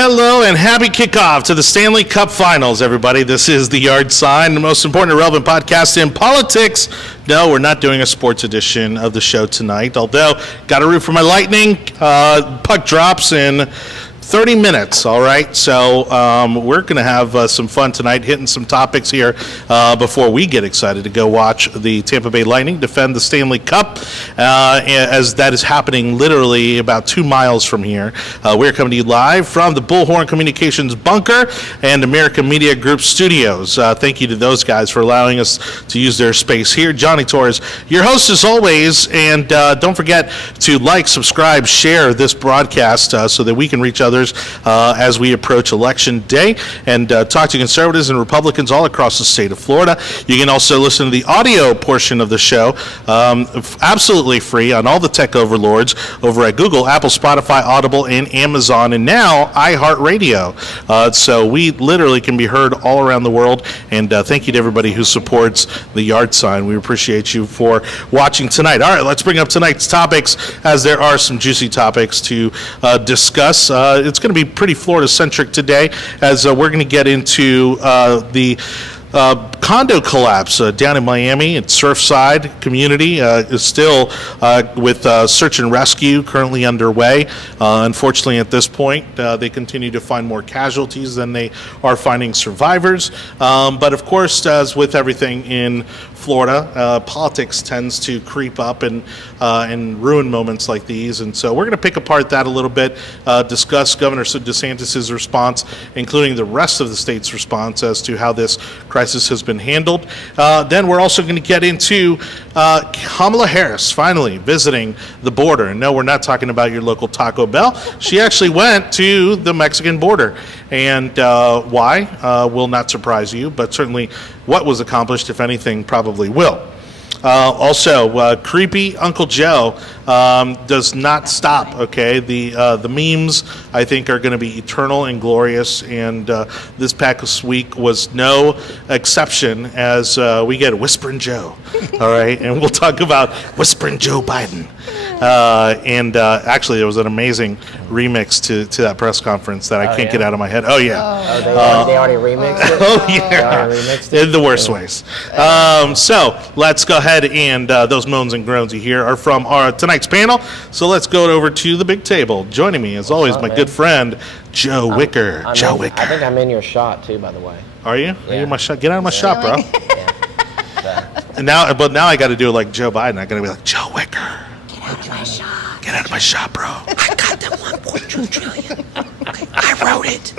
Hello and happy kickoff to the Stanley Cup Finals, everybody. This is the Yard Sign, the most important and relevant podcast in politics. No, we're not doing a sports edition of the show tonight, although got to root for my Lightning. Puck drops in 30 minutes, all right? So we're going to have some fun tonight, hitting some topics here before we get excited to go watch the Tampa Bay Lightning defend the Stanley Cup, as that is happening literally about 2 miles from here. We're coming to you live from the Bullhorn Communications bunker and American Media Group studios. Thank you to those guys for allowing us to use their space here. Johnny Torres, your host as always, and don't forget to like, subscribe, share this broadcast so that we can reach others as we approach Election Day and talk to conservatives and Republicans all across the state of Florida. You can also listen to the audio portion of the show absolutely free on all the tech overlords over at Google, Apple, Spotify, Audible, and Amazon, and now iHeartRadio. So we literally can be heard all around the world, and thank you to everybody who supports the Yard Sign. We appreciate you for watching tonight. All right, let's bring up tonight's topics, as there are some juicy topics to discuss. It's going to be pretty Florida-centric today, as we're going to get into the condo collapse down in Miami and Surfside community is still with search and rescue currently underway. Unfortunately, at this point, they continue to find more casualties than they are finding survivors. But of course, as with everything in Florida, politics tends to creep up and ruin moments like these. And so we're going to pick apart that a little bit, discuss Governor DeSantis' response, including the rest of the state's response as to how this crisis has been handled. Then we're also going to get into Kamala Harris finally visiting the border. And no, we're not talking about your local Taco Bell. She actually went to the Mexican border. And why will not surprise you, but certainly what was accomplished, if anything, probably will. Also, creepy Uncle Joe does not stop, okay? The memes, I think, are going to be eternal and glorious, and this past week was no exception, as we get Whispering Joe, all right? And we'll talk about Whispering Joe Biden. And actually, there was an amazing remix to that press conference that I can't get out of my head. Oh, yeah. They already remixed it? Oh, yeah. In the worst ways. So let's go ahead, and those moans and groans you hear are from our tonight's panel. So let's go over to the big table. Joining me, as always, my good friend, Joe Wicker. Joe Wicker. I think I'm in your shot, too, by the way. Are you? Yeah. Are you in my shot? Get out of my shot, bro. Yeah. And now I got to do it like Joe Biden. I got to be like, Joe Wicker. Get out of my shop. Get out of my shop, bro. I got the 1.2 trillion. I wrote it.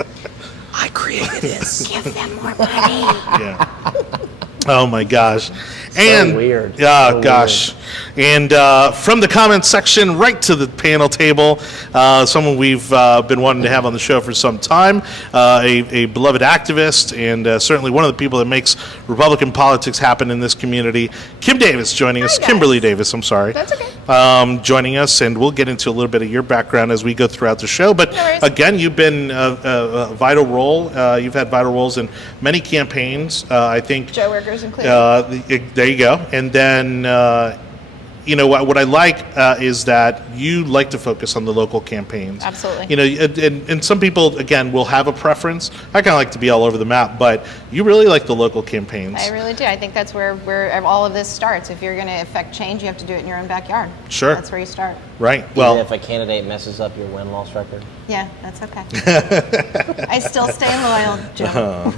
I created this. Give them more money. Yeah. Oh my gosh. And weird. Yeah, So gosh. And from the comments section right to the panel table, someone we've been wanting to have on the show for some time, a beloved activist, and certainly one of the people that makes Republican politics happen in this community, Kim Davis, joining us. Hi, guys. Kimberly Davis, I'm sorry. That's okay. Joining us, and we'll get into a little bit of your background as we go throughout the show. But No worries. again, you've been a vital role. You've had vital roles in many campaigns. I think Joe Workers included. there you go. And then, you know, what I like is that you like to focus on the local campaigns. Absolutely. You know, and some people, again, will have a preference. I kind of like to be all over the map, but you really like the local campaigns. I really do. I think that's where all of this starts. If you're going to affect change, you have to do it in your own backyard. Sure. That's where you start. Right. Even Well, if a candidate messes up your win-loss record? Yeah, that's okay. I still stay loyal, Joe.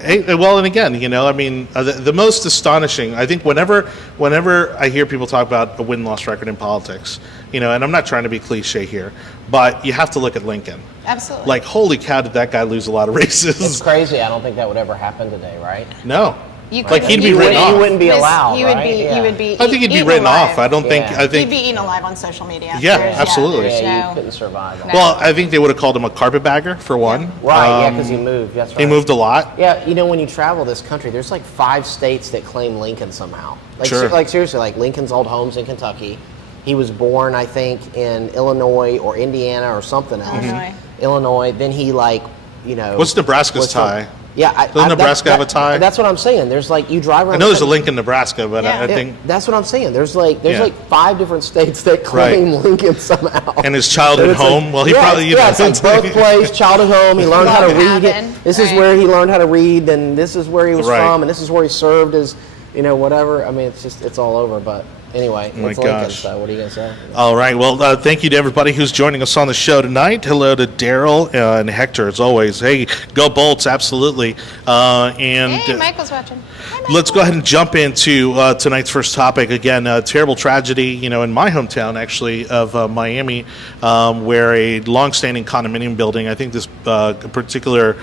hey, well, and again, you know, I mean, the most astonishing, I think whenever I hear people talk about a win-loss record in politics, you know, and I'm not trying to be cliche here, but you have to look at Lincoln. Absolutely. Like, holy cow, did that guy lose a lot of races? It's crazy. I don't think that would ever happen today, right? No. You Like, he'd be you written would- off. You wouldn't be allowed, You would right? be. Yeah. You would be. I think he'd be eaten written alive. off. I don't think. Yeah. I You'd think. be eaten alive on social media. Yeah, There's- absolutely. there's Yeah, no- you couldn't survive on No. that. Well, I think they would have called him a carpetbagger for one. Right, yeah, Um, because he moved. That's right. He moved a lot. Yeah, you know, when you travel this country, there's like 5 states that claim Lincoln somehow. Like, Sure. like seriously, like Lincoln's old home's in Kentucky. He was born, I think, in Illinois or Indiana or something else. Illinois. Illinois. Then he, like, you know. What's Nebraska's was from- tie? Yeah, Doesn't Nebraska have a tie? That's what I'm saying. There's like you drive around. I know there's a Lincoln, Nebraska, but I Yeah. think That's what I'm saying. There's like Yeah. 5 different states that claim Lincoln somehow. and his childhood And it's like- home. Well, he yeah, probably it's like birthplace, childhood home. He learned how to Log read. cabin, This is right. where he learned how to read, and this is where he was Right. from, and this is where he served as, whatever. I mean, it's all over. But anyway, my it's Lincoln. gosh. So what are you gonna say? All right. Well, thank you to everybody who's joining us on the show tonight. Hello to Daryl and Hector, as always. Hey, go Bolts, absolutely. And Hey, Michael's watching. Hi, Michael. let's go ahead and jump into tonight's first topic. Again, a terrible tragedy, in my hometown, actually, of Miami, where a longstanding condominium building, I think this particular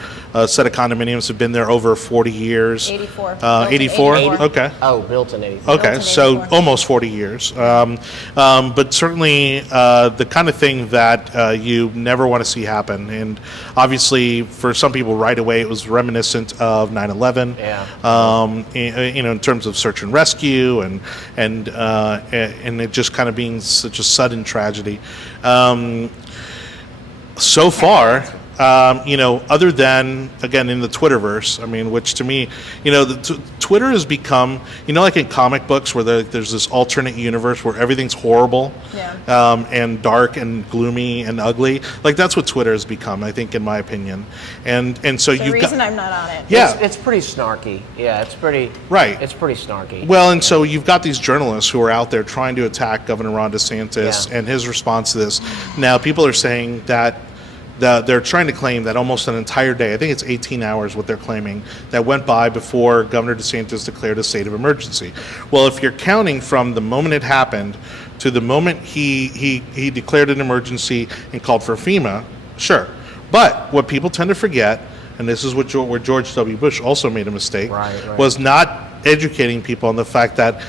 set of condominiums have been there over 40 years. 84. 84? 84. Okay. Oh, built in 84. Okay, in so 84. almost 40 years. But certainly the kind of thing that you never want to see happen. And obviously, for some people, right away, it was reminiscent of 9/11. Yeah. In terms of search and rescue, and it just kind of being such a sudden tragedy. So far, other than, again, in the Twitterverse, I mean, which to me, Twitter has become, like in comic books where there's this alternate universe where everything's horrible and dark and gloomy and ugly. Like, that's what Twitter has become, I think, in my opinion. And so The you've reason got... I'm not on it. Yeah. It's pretty snarky. Yeah, it's pretty. Right. It's pretty snarky. Well, and so you've got these journalists who are out there trying to attack Governor Ron DeSantis Yeah. and his response to this. Now, people are saying that they're trying to claim that almost an entire day, I think it's 18 hours what they're claiming, that went by before Governor DeSantis declared a state of emergency. Well, if you're counting from the moment it happened to the moment he declared an emergency and called for FEMA, sure. But what people tend to forget, and this is where George W. Bush also made a mistake, Right. was not educating people on the fact that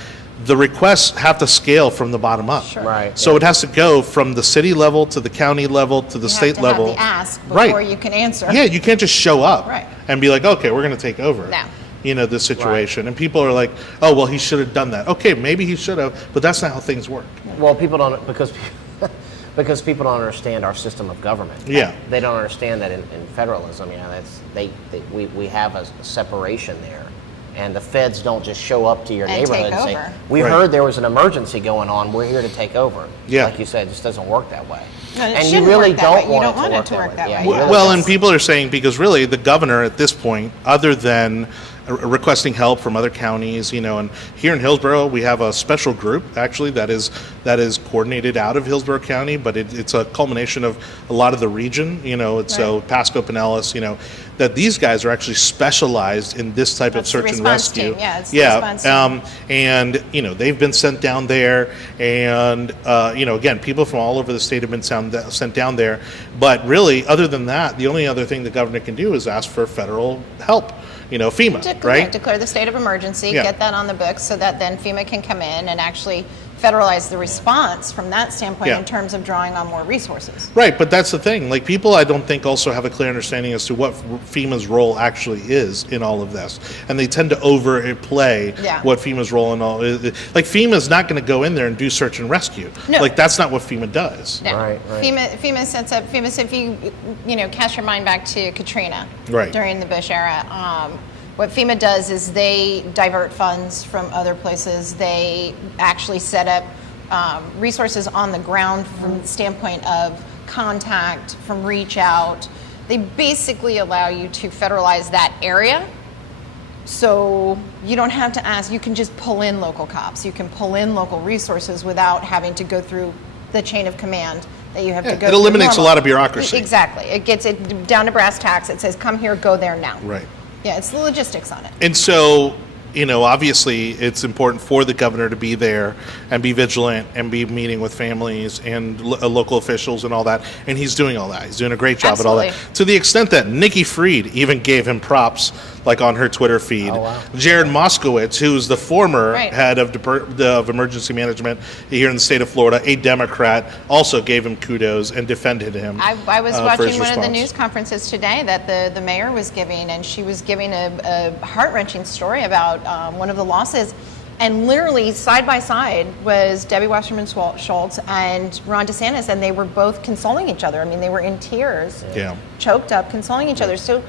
the requests have to scale from the bottom up. Sure. Right. So it has to go from the city level to the county level to the You state have to level. have the ask Right. before you can answer. Yeah, you can't just show up Right. and be like, okay, we're going to take over. No. This situation. And people are like, oh, well, he should have done that. Okay, maybe he should have, but that's not how things work. Well, people don't because people don't understand our system of government. Yeah. They don't understand that in federalism, we have a separation there, and the feds don't just show up to your And neighborhood take and say, over. "We Right. heard there was an emergency going on. We're here to take over." Yeah. Like you said, it just doesn't work that way. No, it and you shouldn't really work that way. don't You want don't want it to work that way. Yeah, you really Well, don't. and people are saying, because really the governor at this point, other than requesting help from other counties, and here in Hillsborough we have a special group actually that is coordinated out of Hillsborough County, but it's a culmination of a lot of the region, so Pasco, Pinellas, that these guys are actually specialized in this type That's of the search and response rescue. team. Yeah, it's the response team. And they've been sent down there, and again, people from all over the state have been sent down there. But really, other than that, the only other thing the governor can do is ask for federal help. FEMA, right? Declare the state of emergency, Yeah. get that on the books so that then FEMA can come in and actually federalize the response from that standpoint Yeah. in terms of drawing on more resources. Right, but that's the thing. Like, people, I don't think, also have a clear understanding as to what FEMA's role actually is in all of this, and they tend to overplay Yeah. what FEMA's role in all is. Like, FEMA's not going to go in there and do search and rescue. No. Like, that's not what FEMA does. No. Right. FEMA sets up. FEMA, so if you cast your mind back to Katrina, Right. during the Bush era, what FEMA does is they divert funds from other places. They actually set up resources on the ground from the standpoint of contact, from reach out. They basically allow you to federalize that area. So you don't have to ask, you can just pull in local cops. You can pull in local resources without having to go through the chain of command that you have to go it through eliminates a normally. lot of bureaucracy. Exactly. It gets it down to brass tacks. It says, come here, go there now. Right. Yeah, it's the logistics on it. And so, obviously it's important for the governor to be there and be vigilant and be meeting with families and local officials and all that. And he's doing all that. He's doing a great job at all that. Absolutely. To the extent that Nikki Fried even gave him props, like on her Twitter feed. Oh, wow. Jared Moskowitz, who's the former Right. head of emergency management here in the state of Florida, a Democrat, also gave him kudos and defended him. I was for watching his one of the response. news conferences today that the mayor was giving, and she was giving a heart-wrenching story about one of the losses. And literally side by side was Debbie Wasserman Schultz and Ron DeSantis, and they were both consoling each other. I mean, they were in tears, Yeah. choked up, consoling each other. So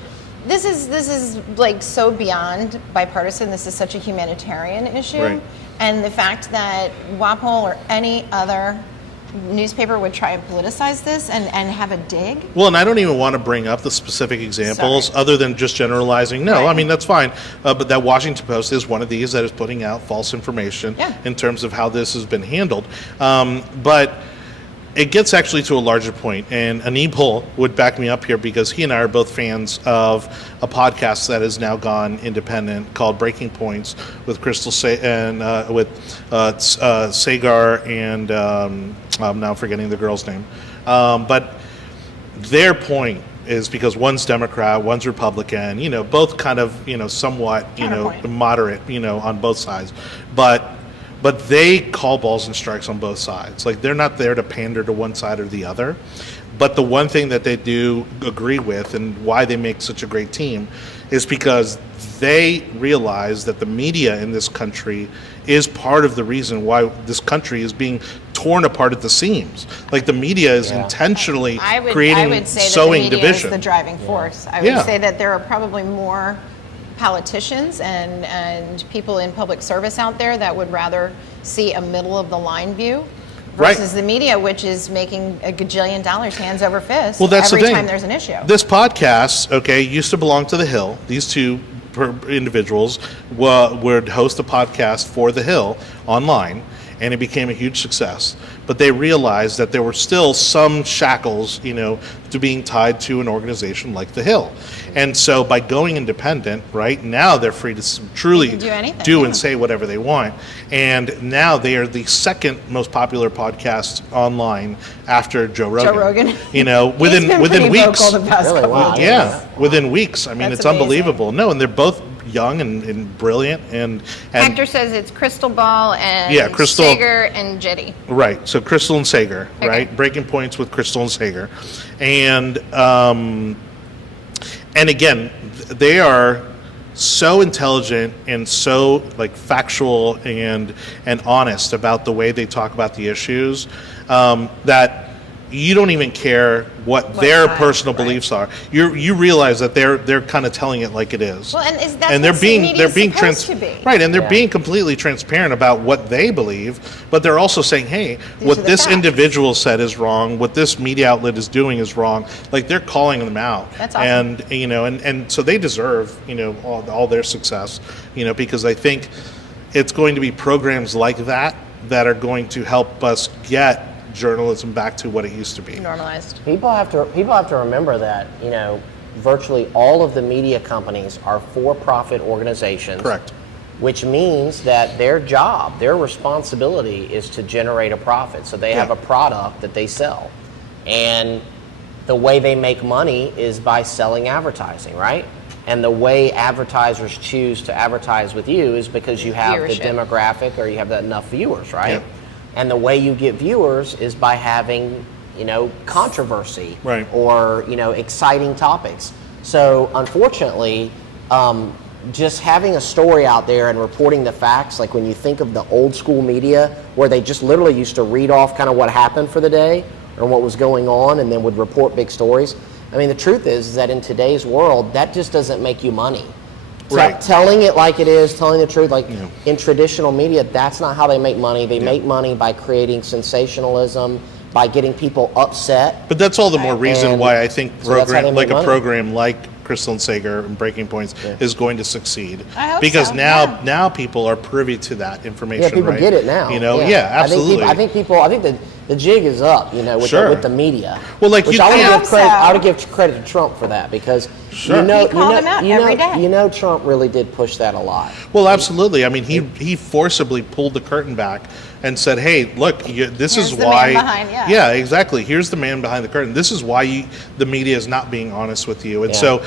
This is like so beyond bipartisan. This is such a humanitarian issue. Right. And the fact that WAPO or any other newspaper would try and politicize this and have a dig. Well, and I don't even want to bring up the specific examples Sorry. other than just generalizing. No, Right. I mean, that's fine. But that Washington Post is one of these that is putting out false information Yeah. in terms of how this has been handled. But it gets actually to a larger point, and Anibal would back me up here because he and I are both fans of a podcast that has now gone independent called Breaking Points with Crystal Sagar and I'm now forgetting the girl's name. But their point is because one's Democrat, one's Republican, both kind of, somewhat, Counterpoint. moderate, on both sides. But they call balls and strikes on both sides. Like, they're not there to pander to one side or the other. But the one thing that they do agree with and why they make such a great team is because they realize that the media in this country is part of the reason why this country is being torn apart at the seams. Like, the media is intentionally I would creating say that sowing the media division. is the driving force. I Yeah. would say that there are probably more politicians and people in public service out there that would rather see a middle of the line view Right. versus the media, which is making a gajillion dollars hands over fist Well, that's every the thing. time there's an issue. This podcast, used to belong to The Hill. These two individuals would host a podcast for The Hill online, and it became a huge success. But they realized that there were still some shackles, to being tied to an organization like The Hill. And so by going independent, right, now they're free to truly They can do anything, yeah. and say whatever they want. And now they are the second most popular podcast online after Joe Rogan. Joe Rogan. Within He's been within pretty weeks. vocal the past Really? couple Wow. of Yeah, years. within weeks. I mean, That's it's amazing. unbelievable. No, and they're both young and brilliant and Hector says it's Crystal Ball and Yeah, Crystal- Sager and Jitty. right. So Crystal and Sager, Okay. right? Breaking Points with Crystal and Sager, and again, they are so intelligent and so factual and honest about the way they talk about the issues that you don't even care what their side, personal right. beliefs are. You realize that they're kind of telling it like it is. Well, and that's and they're what being media's supposed to be. right, and they're Yeah. being completely transparent about what they believe, but they're also saying, hey, These what are the this facts. individual said is wrong, what this media outlet is doing is wrong. Like, they're calling them out. That's awesome. And so they deserve, all their success, because I think it's going to be programs like that are going to help us get journalism back to what it used to be. Normalized. People have to remember that, virtually all of the media companies are for-profit organizations. Correct. Which means that their job, their responsibility is to generate a profit. So they have Yeah. a product that they sell. And the way they make money is by selling advertising, right? And the way advertisers choose to advertise with you is because you have Viewership. the demographic or you have enough viewers, right? Yeah. And the way you get viewers is by having, controversy Right. or, exciting topics. So unfortunately, just having a story out there and reporting the facts, like when you think of the old school media where they just literally used to read off kind of what happened for the day or what was going on and then would report big stories. I mean, the truth is that in today's world, that just doesn't make you money. Right. Telling it like it is, telling the truth, like in traditional media, that's not how they make money. They make money by creating sensationalism, by getting people upset. But that's all the more reason And why I think so that's how they make a money. program like Crystal and Sager and Breaking Points is going to succeed. I hope because so, now people are privy to that information. Yeah, people right? get it now. Absolutely. I think the jig is up, with, Sure. with the media. Well, like, which you I can't- would I give credit. hope so. I would give credit to Trump for that because Sure. He called him out every day. Trump really did push that a lot. Well, absolutely. I mean, he forcibly pulled the curtain back and said, "Hey, look, this Here's is the why." man behind, yeah. Yeah, exactly. Here's the man behind the curtain. This is why the media is not being honest with you. And Yeah. so,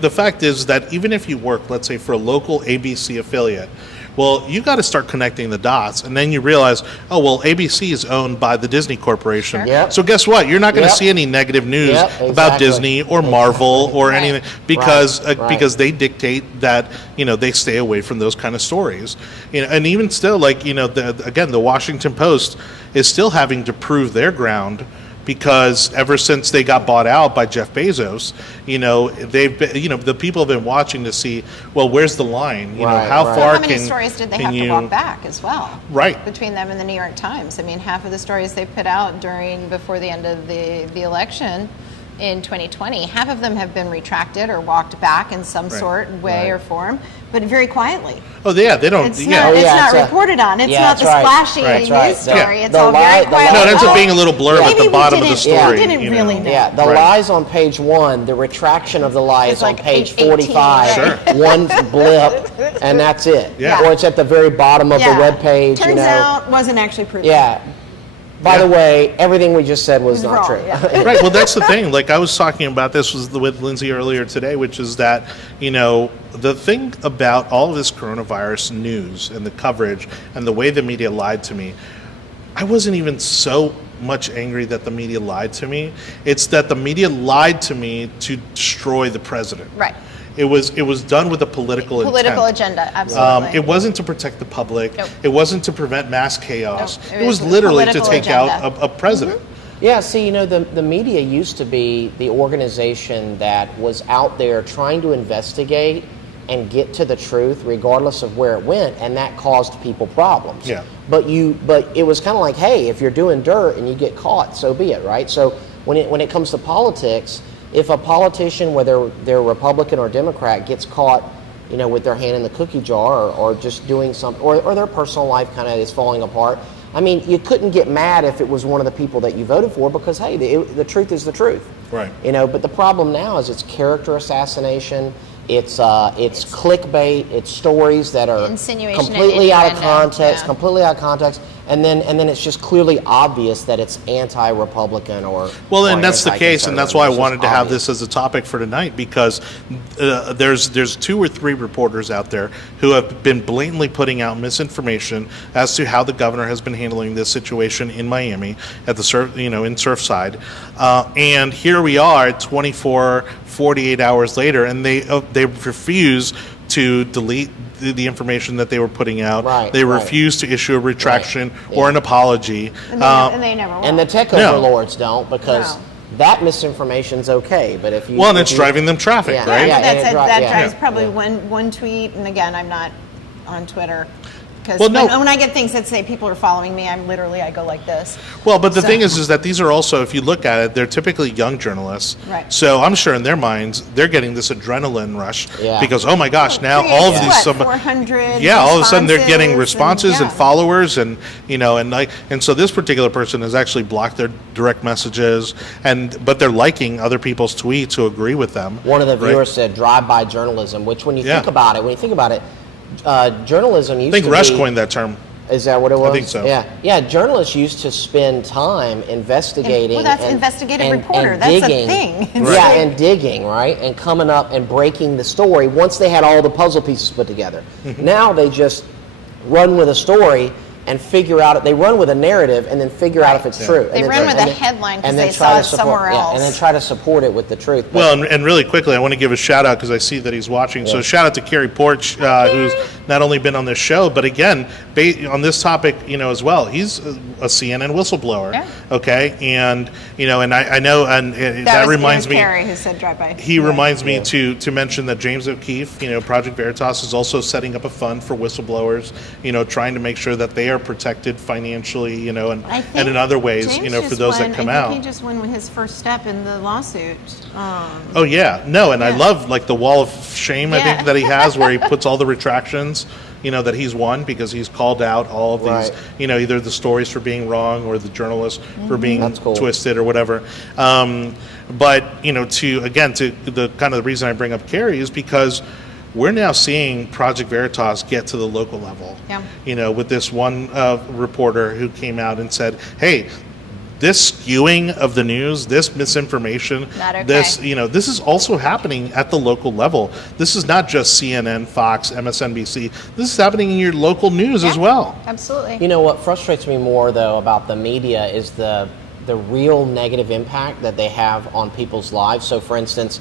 the fact is that even if you work, let's say, for a local ABC affiliate. Well, you got to start connecting the dots, and then you realize, oh, well, ABC is owned by the Disney Corporation. Sure. Yep. So guess what? You're not going to Yep. see any negative news Yep, about exactly. Disney or Marvel or Right. anything because Right. because they dictate that they stay away from those kind of stories. And even still, the Washington Post is still having to prove their ground because ever since they got bought out by Jeff Bezos, they've been, the people have been watching to see, well, where's the line? Right, How right. far How many can stories did they can have to you- walk back as well? Right. Between them and the New York Times. I mean, half of the stories they put out before the end of the election in 2020, half of them have been retracted or walked back in some sort, way, or form, but very quietly. Oh, yeah, they don't. It's yeah. not, Oh, yeah, it's not it's a- reported on. It's yeah, not that's the right. splashy Right. news That's right. story. It's The all lie- very the quiet. lie- No, it ends up Oh, being a little blurb at maybe the we bottom of the didn't- story. We didn't you know. really know. Yeah, the Right. lies on page 1, the retraction of the lie It's is on like page 18, 45. right? One blip, and that's it. Yeah. Or it's at the very bottom of the web page. Turns out wasn't actually proven. Yeah. By the way, everything we just said was It's not wrong, true. yeah. Right. Well, that's the thing. Like I was talking about this with Lindsay earlier today, which is that, the thing about all of this coronavirus news and the coverage and the way the media lied to me, I wasn't even so much angry that the media lied to me. It's that the media lied to me to destroy the president. Right. It was done with a political Political intent. agenda, absolutely. It wasn't to protect the public. Nope. It wasn't to prevent mass chaos. Nope. It was a literally to political take agenda. out a president. Yeah, see, the media used to be the organization that was out there trying to investigate and get to the truth regardless of where it went, and that caused people problems. Yeah. But it was kind of like, hey, if you're doing dirt and you get caught, so be it, right? So when it comes to politics, if a politician, whether they're Republican or Democrat, gets caught, with their hand in the cookie jar or just doing something, or their personal life kind of is falling apart, I mean, you couldn't get mad if it was one of the people that you voted for because, hey, the truth is the truth. Right. But the problem now is it's character assassination. It's clickbait. It's stories that are Insinuation and completely out of innuendo, context. yeah. Completely out of context. And then it's just clearly obvious that it's anti-Republican or Well, and or that's the case, and that's why I anti-conservative. wanted to It's have obvious. this as a topic for tonight, because there's 2 or 3 reporters out there who have been blatantly putting out misinformation as to how the governor has been handling this situation in Miami at the in Surfside, and here we are, 24, 48 hours later, and they refuse to delete the information that they were putting out. Right, they right. refuse to issue a retraction Yeah. or an apology. And they never will. And the tech No. overlords don't because No. that misinformation's okay. But if you Well, and if it's you- driving them traffic, Yeah. right? Yeah. That's and it that dri- drives yeah. probably Yeah. one tweet, and again, I'm not on Twitter. Because Well, no. when I get things that say people are following me, I go like this. Well, but the So- thing is that these are also, if you look at it, they're typically young journalists. Right. So I'm sure in their minds, they're getting this adrenaline rush Yeah. because, oh my gosh, now all of Creates these, what, 400 yeah, all of a sudden they're getting responses and- and followers, and and so this particular person has actually blocked their direct messages, but they're liking other people's tweets who agree with them. One of the right? viewers said drive-by journalism, which when you Yeah. think about it, journalism used I think to Rush be... coined that term. Is that what it was? think so. Yeah. Journalists used to spend time investigating. Well, that's investigative reporter. That's a digging. thing. It's Yeah, like- and digging, right, and coming up and breaking the story once they had all the puzzle pieces put together. Mm-hmm. Now they just run with a story and figure out. They run with a narrative and then figure out if it's true. They and run then- with and a then- headline 'cause and then they try saw to it support- somewhere yeah, else. and then try to support it with the truth. But- Well, and really quickly, I want to give a shout out because I see that he's watching. So Yeah. shout out to Carrie Porch, who's not only been on this show, but again, on this topic, as well. He's a CNN whistleblower. Yeah. Okay, and and I know, and that reminds me. Carrie who said drive by. He reminds me to mention that James O'Keefe, Project Veritas is also setting up a fund for whistleblowers, trying to make sure that they are protected financially, and in other ways, James for those that come I out. think he just won his first step in the lawsuit. Oh yeah, no, and I Yeah. love like the wall of shame I Yeah. think that he has, where he puts all the retractions, that he's won because he's called out all of these, Right. either the stories for being wrong or the journalists for being That's cool. twisted or whatever. But to the kind of the reason I bring up Carrie is because we're now seeing Project Veritas get to the local level. Yeah. With this one reporter who came out and said, "Hey, this skewing of the news, this misinformation, Not okay. this is also happening at the local level. This is not just CNN, Fox, MSNBC. This is happening in your local news as Yeah. well." Absolutely. You know what frustrates me more though about the media is the real negative impact that they have on people's lives. So for instance,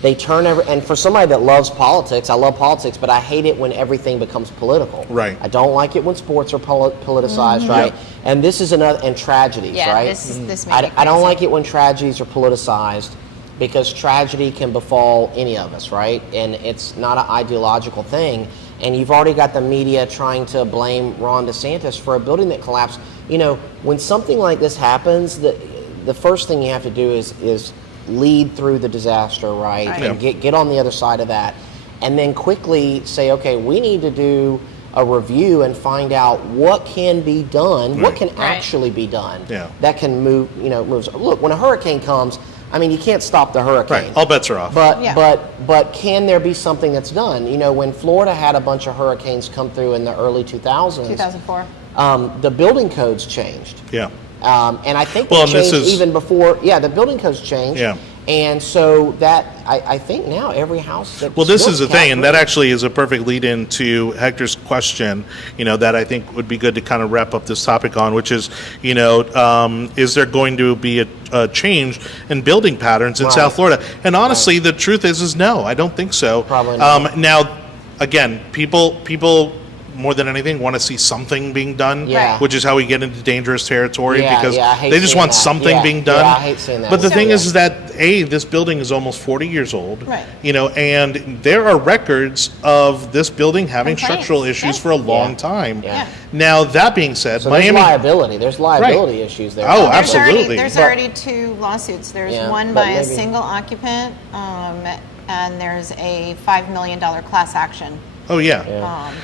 they turn and for somebody that loves politics, I love politics, but I hate it when everything becomes political. Right. I don't like it when sports are politicized, right? Yep. And this is another, and tragedies, Yeah, right? this made me I don't crazy. like it when tragedies are politicized because tragedy can befall any of us, right? And it's not an ideological thing. And you've already got the media trying to blame Ron DeSantis for a building that collapsed. You know, when something like this happens, the first thing you have to do is lead through the disaster, right? Right. And get on the other side of that. And then quickly say, okay, we need to do a review and find out what can be done, what can actually be done that can move, moves. Look, when a hurricane comes, I mean, you can't stop the hurricane. Right. All bets are off. But can there be something that's done? You know, when Florida had a bunch of hurricanes come through in the early 2000s, 2004. The building codes changed. Yeah. And I think Well, they and this changed is- even before. Yeah, the building codes changed. Yeah. And so that I think now every house. That's Well, this built is the thing, and that Cat actually is a perfect lead-in to Hector's question, that I think would be good to kind of wrap up this topic on, which is, is there going to be a change in building patterns in Right. South Florida? And honestly, the truth is no, I don't think so. Probably not. Now, again, people more than anything want to see something being done, Yeah. which is how we get into dangerous territory Yeah, because yeah, I hate they just seeing want that. something Yeah, being done. yeah, I hate seeing that. But the So- thing is that this building is almost 40 years old, Right. and there are records of this building having Complaints, structural issues yeah. for a long Yeah. time. Yeah. Now that being said, So there's Miami. liability. There's liability issues there. Oh, There's absolutely. There's But- already 2 lawsuits. There's Yeah, one but by a maybe- single occupant, and there's a $5 million class action Oh yeah.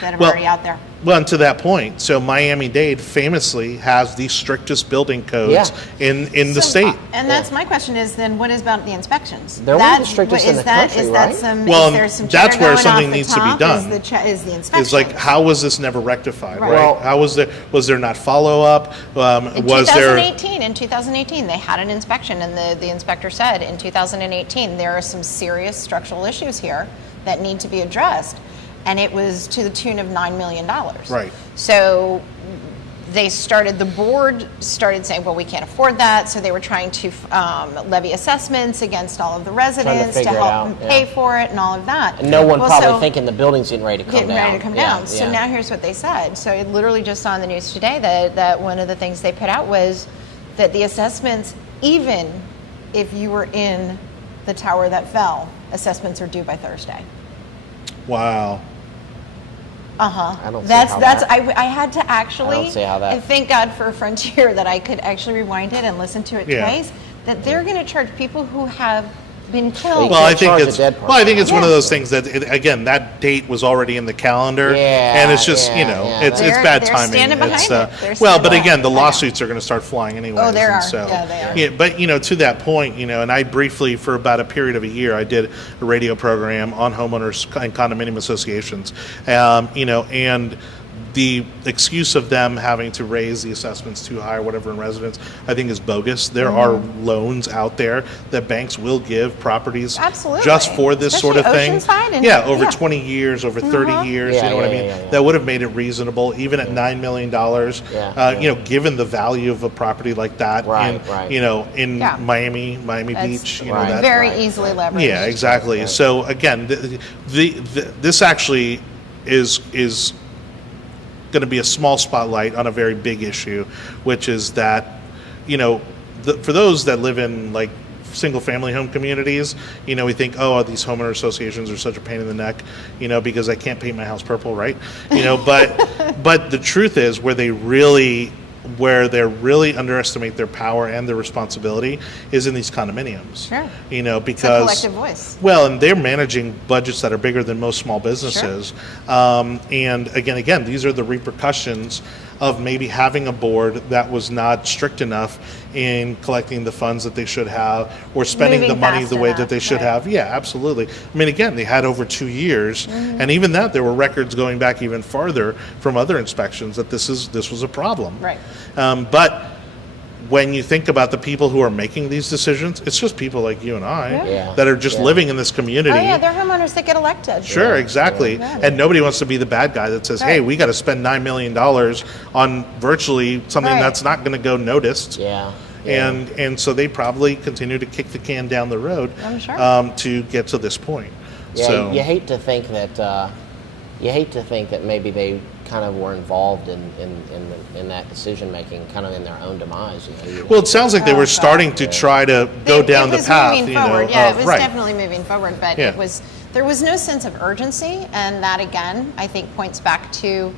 that are Well- already out there. Well, and to that point, so Miami-Dade famously has the strictest building codes in the So, state. And that's my question is then what is about the inspections? They're one of the strictest in the country, is right? that some, Well, is there some that's cheddar where going something off the needs to be top? done. Is the inspection? It's like, how was this never rectified, Right. right? Well- How was there not follow-up? In Was there? 2018, they had an inspection, and the inspector said in 2018 there are some serious structural issues here that need to be addressed, and it was to the tune of $9 million. Right. So the board started saying, well, we can't afford that, so they were trying to levy assessments against all of the residents to figure it help out, them yeah. pay for it and all of that. And no one Well, probably so- thinking the building's getting ready to come getting down. ready to come Yeah, down. So yeah. now here's what they said. So it literally just saw on the news today that one of the things they put out was that the assessments, even if you were in the tower that fell, assessments are due by Thursday. Wow. I don't see That's how that's that- I had to actually. I don't see how that- And thank God for Frontier that I could actually rewind it and listen to it Yeah. twice. That they're going to charge people who have been Well, killed. Well, I can't think charge a it's dead well, I think person. it's one of Yeah. those things that again that date was already in the calendar, Yeah, and it's just yeah, yeah. it's They're- bad they're timing. standing behind It's, it. They're well, standing but behind again, the it. I know. lawsuits are going to start flying anyway. Oh, they are. So, Yeah, they are. Yeah, but to that point, and I briefly for about a period of a year, I did a radio program on homeowners and condominium associations, and the excuse of them having to raise the assessments too high or whatever in residence, I think is bogus. There are loans out there that banks will give properties Absolutely. just for this sort of Especially thing. Oceanside and- Yeah, over yeah. 20 years, over 30 years, Yeah, you know what I yeah, mean? yeah, yeah. That would have made it reasonable, even at $9 million, Yeah. given the value of a property like that Right, in, right. In Yeah. Miami That's Beach, right. that. very right, easily right. leveraged. Yeah, exactly. Right. So again, this actually is going to be a small spotlight on a very big issue, which is that, for those that live in like single family home communities, we think, oh, these homeowner associations are such a pain in the neck, because I can't paint my house purple, right? But the truth is where they really underestimate their power and their responsibility is in these condominiums. Sure. Because collective voice. Well, and they're managing budgets that are bigger than most small businesses. And again, these are the repercussions of maybe having a board that was not strict enough in collecting the funds that they should have or spending Moving the money fast the way enough, that they should right. have. Yeah, absolutely. I mean, again, they had over 2 years, and even that there were records going back even farther from other inspections that this was a problem. Right. But when you think about the people who are making these decisions, it's just people like you and I Yeah. that are just Yeah. living in this community. Oh yeah, they're homeowners that get elected. Sure, exactly. Yeah. And nobody wants to be the bad guy that says, hey, Right. we got to spend $9 million on virtually something Right. that's not going to go noticed. Yeah. Yeah. and so they probably continue to kick the can down the road. I'm sure. To get to this point. Yeah, So you hate to think that maybe they kind of were involved in that decision making, kind of in their own demise. well, it sounds like they were starting to try to go down the path. Moving forward. Yeah, it was right. definitely moving forward, but Yeah. there was no sense of urgency, and that again, I think, points back to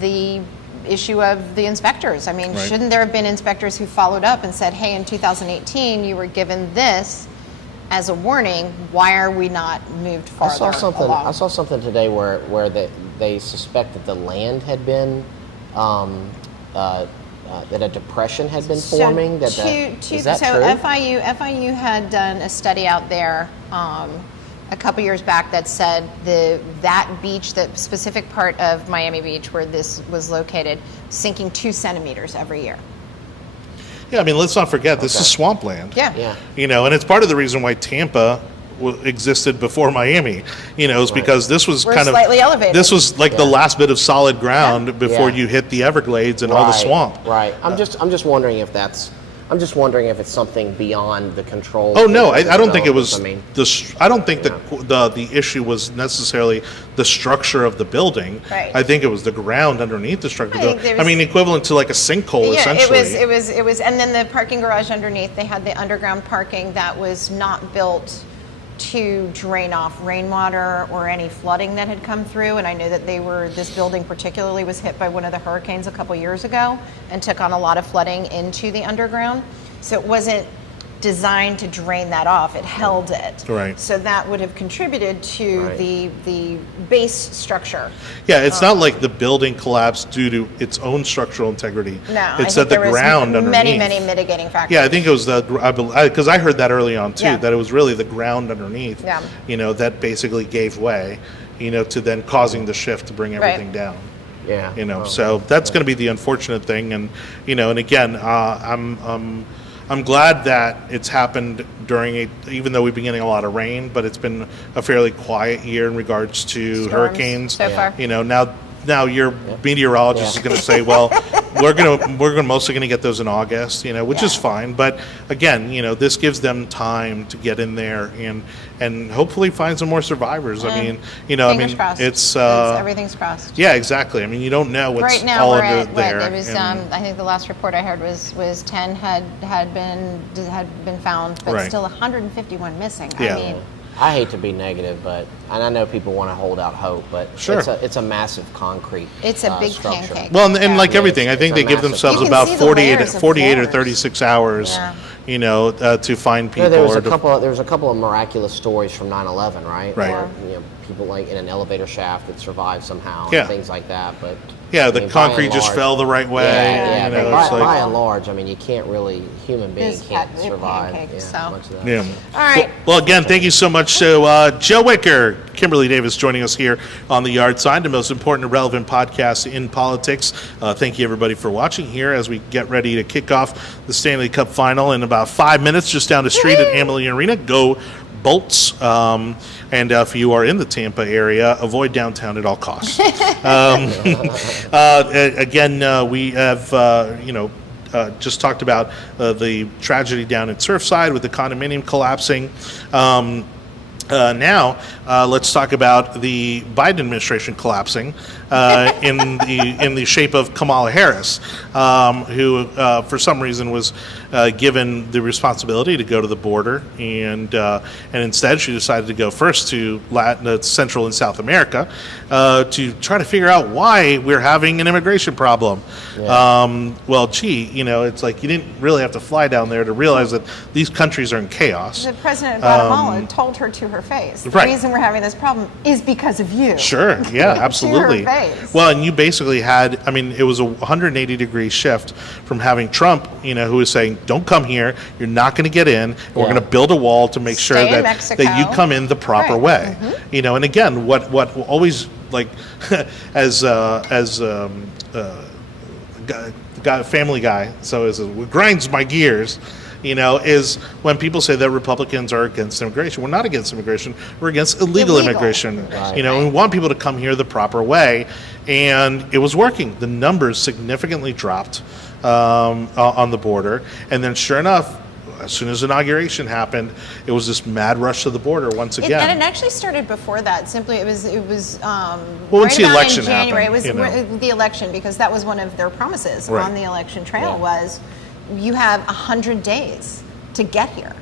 the issue of the inspectors. I mean, Right. shouldn't there have been inspectors who followed up and said, "Hey, in 2018, you were given this as a warning. Why are we not moved I farther saw something. along?" I saw something today where they suspect that the land had been that a depression had been forming. Is that so true? FIU had done a study out there a couple years back that said that beach, the specific part of Miami Beach where this was located, sinking 2 centimeters every year. Yeah, I mean, let's not forget this is swampland. Yeah. Yeah. And it's part of the reason why Tampa existed before Miami. Is because this was We're kind of slightly elevated. This was like the last bit of solid ground before Yeah. you hit the Everglades and all the Right, swamp. Right. I'm just wondering if it's something beyond the control. Oh no, of the I don't think it developers. was. I mean, I don't think the issue was necessarily the structure of the building. Right. I think it was the ground underneath the structure. I think there was- Equivalent to like a sinkhole, Yeah, essentially. it was, and then the parking garage underneath. They had the underground parking that was not built to drain off rainwater or any flooding that had come through. And I know that this building particularly was hit by one of the hurricanes a couple years ago and took on a lot of flooding into the underground. So it wasn't designed to drain that off. It held it. Right. So that would have contributed to Right. the base structure. Yeah, it's not like the building collapsed due to its own structural integrity. No, It's I that think the there was ground underneath. many mitigating factors. Yeah, I think it was because I heard that early on too, Yeah. that it was really the ground underneath. Yeah. That basically gave way. To then causing the shift to bring everything down. yeah. Oh, So that's going to be the unfortunate thing, and and again, I'm glad that it's happened during even though we've been getting a lot of rain, but it's been a fairly quiet year in regards to Storms hurricanes. so far. Now your meteorologist is going to say, well, we're mostly going to get those in August, which is Yeah. fine. But again, this gives them time to get in there and hopefully find some more survivors. I mean, Fingers crossed. it's everything's crossed. yeah, exactly. I mean, you don't know what's Right now all we're under at there. what, it was. and- I think the last report I heard was 10 had been found, but Right. still 151 missing. Yeah. I mean, I hate to be negative, and I know people want to hold out hope, but Sure. it's a massive concrete. It's a big structure. pancake. Well, and Yeah. like Yeah, everything, I it's think a they give massive- themselves You can about see the 48 layers of or layers. 36 hours, Yeah. to find people. Yeah, there was or a to- couple of miraculous stories from 9/11, right? Right. Where, people like in an elevator shaft that survived somehow, Yeah. and things like that. But Yeah, I the mean, by concrete and just large- fell the right way. Yeah, you know, but it's by like, and large, I mean, you can't really human beings It's can't a survive pancake, so. much of that. yeah. All right. Well, again, thank you so much to Joe Wicker, Kimberly Davis joining us here on the Yard Sign, the most important and relevant podcast in politics. Thank you, everybody, for watching here as we get ready to kick off the Stanley Cup final in about 5 minutes just down the street at Amalie Arena. Go Bolts. And if you are in the Tampa area, avoid downtown at all costs. Again, we have, just talked about the tragedy down at Surfside with the condominium collapsing. Now, let's talk about the Biden administration collapsing in the shape of Kamala Harris, who for some reason was given the responsibility to go to the border, and instead she decided to go first to Central and South America to try to figure out why we're having an immigration problem. Yeah. Well, gee, it's like you didn't really have to fly down there to realize that these countries are in chaos. The president of Guatemala told her to her face, the Right. reason we're having this problem is because of you. Sure, yeah, absolutely. face. Well, and you basically had, it was a 180-degree shift from having Trump, who was saying, don't come here, you're not going to get in, and we're Yeah. going to build a wall to make sure Stay in that Mexico. you come in the proper Right. way. And again, what always, like, as family guy, so what grinds my gears, is when people say that Republicans are against immigration. We're not against immigration. We're against illegal immigration. Right. We want people to come here the proper way, and it was working. The numbers significantly dropped on the border, and then sure enough, as soon as inauguration happened, it was this mad rush to the border once again. And it actually started before that. Simply, it was once the about election in January. happened, It was the election, because that was one of their promises Right. on the election trail. Yeah. Was you have 100 days to get here,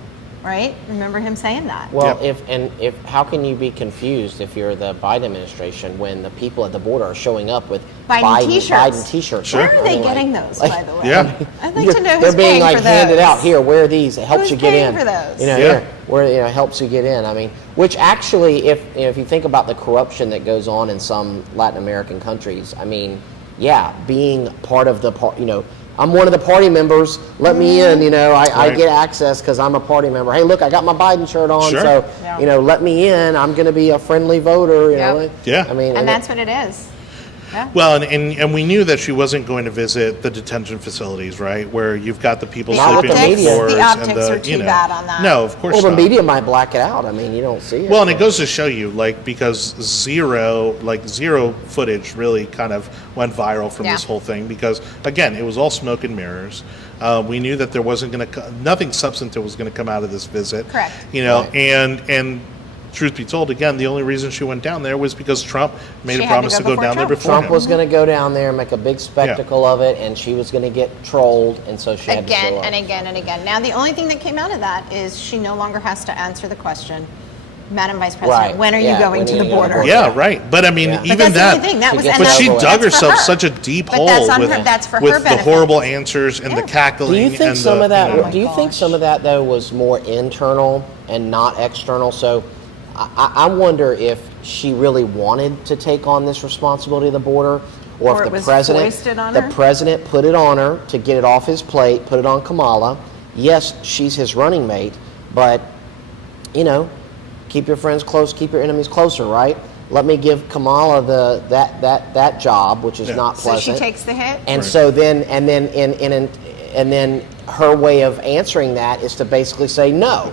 right? Remember him saying that? Well, Yep. if how can you be confused if you're the Biden administration when the people at the border are showing up with Biden t-shirts. Biden t-shirts? Sure. Where are they Like- getting those, like- by the way? Yeah. I'd like to know They're who's being paying like for handed those. out. Here, wear these. It helps Who's you get paying in. for those? You know, Yeah. where helps you get in. I mean, which actually, if you think about the corruption that goes on in some Latin American countries, I mean, yeah, being part of the part, I'm one of the party members. Let me in. I Right. get access because I'm a party member. Hey, look, I got my Biden shirt on, Sure. so Yeah. let me in. I'm going to be a friendly voter. Yep. Yeah. I mean, And that's what it is. Yeah. Well, and we knew that she wasn't going to visit the detention facilities, right? Where you've got the people The sleeping on the optics- floors. the and optics are too bad on that. No, of course well, the not. media might black it out. I mean, you don't see it. Well, and it goes to show you, because zero footage really kind of went viral from Yeah. this whole thing, because again, it was all smoke and mirrors. We knew that there wasn't going to nothing substantive was going to come out of this visit. Correct. Right. And truth be told, again, the only reason she went down there was because Trump made She a had to promise go to go before down there Trump. before Trump him. was going to go down there and make a big spectacle of it, and she was going to get trolled, and so she had to Again show up. and again and again. Now, the only thing that came out of that is she no longer has to answer the question, Madam Vice President, Right. when are you Yeah, going when to are the you going to border? the Yeah, right. But I mean, Yeah. But even that's the that. only thing. That was, gets and But that she over with. dug that's for herself her. such a deep But hole that's on with, her- that's for her with the benefit. horrible answers and the Yeah. cackling. Do you think and some the, of that? you know- Do you think gosh. some of that though was more internal and not external? So, I wonder if she really wanted to take on this responsibility of the border, Or if it the was president, foisted on the her? president put it on her to get it off his plate, put it on Kamala. Yes, she's his running mate, but keep your friends close, keep your enemies closer, right? Let me give Kamala that job, which is Yeah. not So pleasant. she takes the hit? And Right. so then, and then her way of answering that is to basically say, no,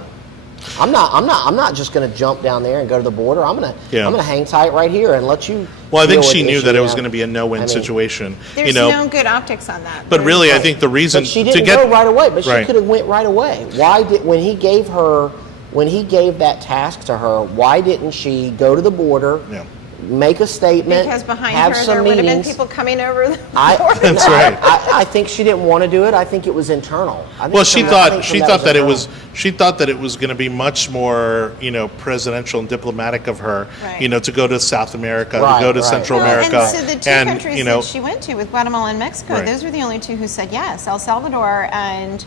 I'm not just going to jump down there and go to the border. I'm going to hang tight right here and let you. Well, I think deal with she knew issues that it was down." going to be a no-win I mean, situation. There's no good optics on that. But There's- really, I think the reason But she to didn't get go right away. But she Right. could have went right away. Why did when he gave that task to her? Why didn't she go to the border? Yeah. Make a statement. Because behind have her, some there would have been meetings. people coming over the I, border. That's right. I think she didn't want to do it. I think it was internal. I think Well, she from- I thought think she from thought that it internal. was she thought that it was going to be much more presidential and diplomatic of her, Right. to go to South America, Right, to go to right. Central Well, America, and so the two countries that she went to with Guatemala and Mexico, Right. those were the only two who said yes. El Salvador and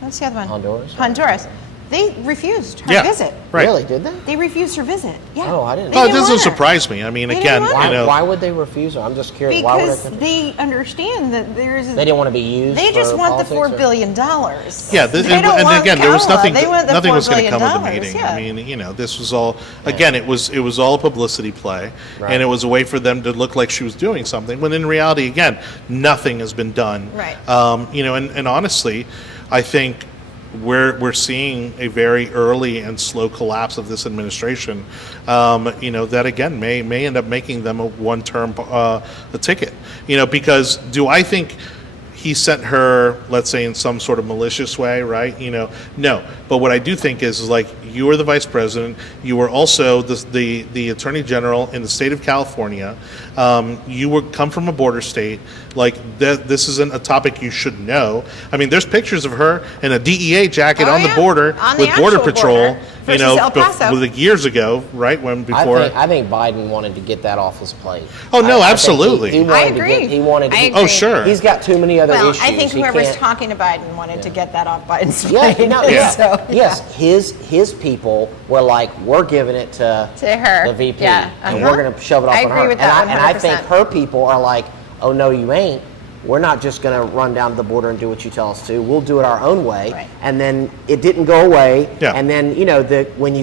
what's the other one? Honduras? Honduras. They refused her Yeah. visit. Right. Really, did they? They refused her visit. Yeah. Oh, I didn't They know. Oh, it didn't doesn't want her. surprise me. I mean, They again, didn't want Why would they refuse her? I'm just curious. Why would Because they? they understand that there's. They didn't want to be used. They just for want the politics, $4 or- billion. Yeah, They don't and want again, there was Kamala. nothing. They want the Nothing $4 was going to billion. come of the meeting. Yeah. I mean, this was all. Again, it was all a publicity play, Right. and it was a way for them to look like she was doing something. When in reality, again, nothing has been done. Right. And honestly, I think we're seeing a very early and slow collapse of this administration. That again may end up making them a one-term ticket. Because do I think he sent her, let's say, in some sort of malicious way, right? No. But what I do think is like, you were the vice president. You were also the attorney general in the state of California. You come from a border state. Like, this isn't a topic you should know. I mean, there's pictures of her in a DEA jacket Oh, on the yeah. border On the with Border actual Patrol. border versus El Paso. Years ago, right? When before. I think Biden wanted to get that off his plate. Oh, no, I think absolutely. He I wanted to agree. get. He wanted to. I get- agree. Oh, sure. He's got too many other Well, issues. I think He whoever's can't- talking to Biden wanted to get that off Biden's Yeah, plate. no, Yeah. So, yes. His people were like, we're giving it to her. the VP, Yeah. and Uh-huh. we're going to shove it off I on agree her. with and that I think 100%. her people are like, oh no, you ain't. we're not just going to run down to the border and do what you tell us to. We'll do it our own way. Right. And then it didn't go away. Yeah. And then when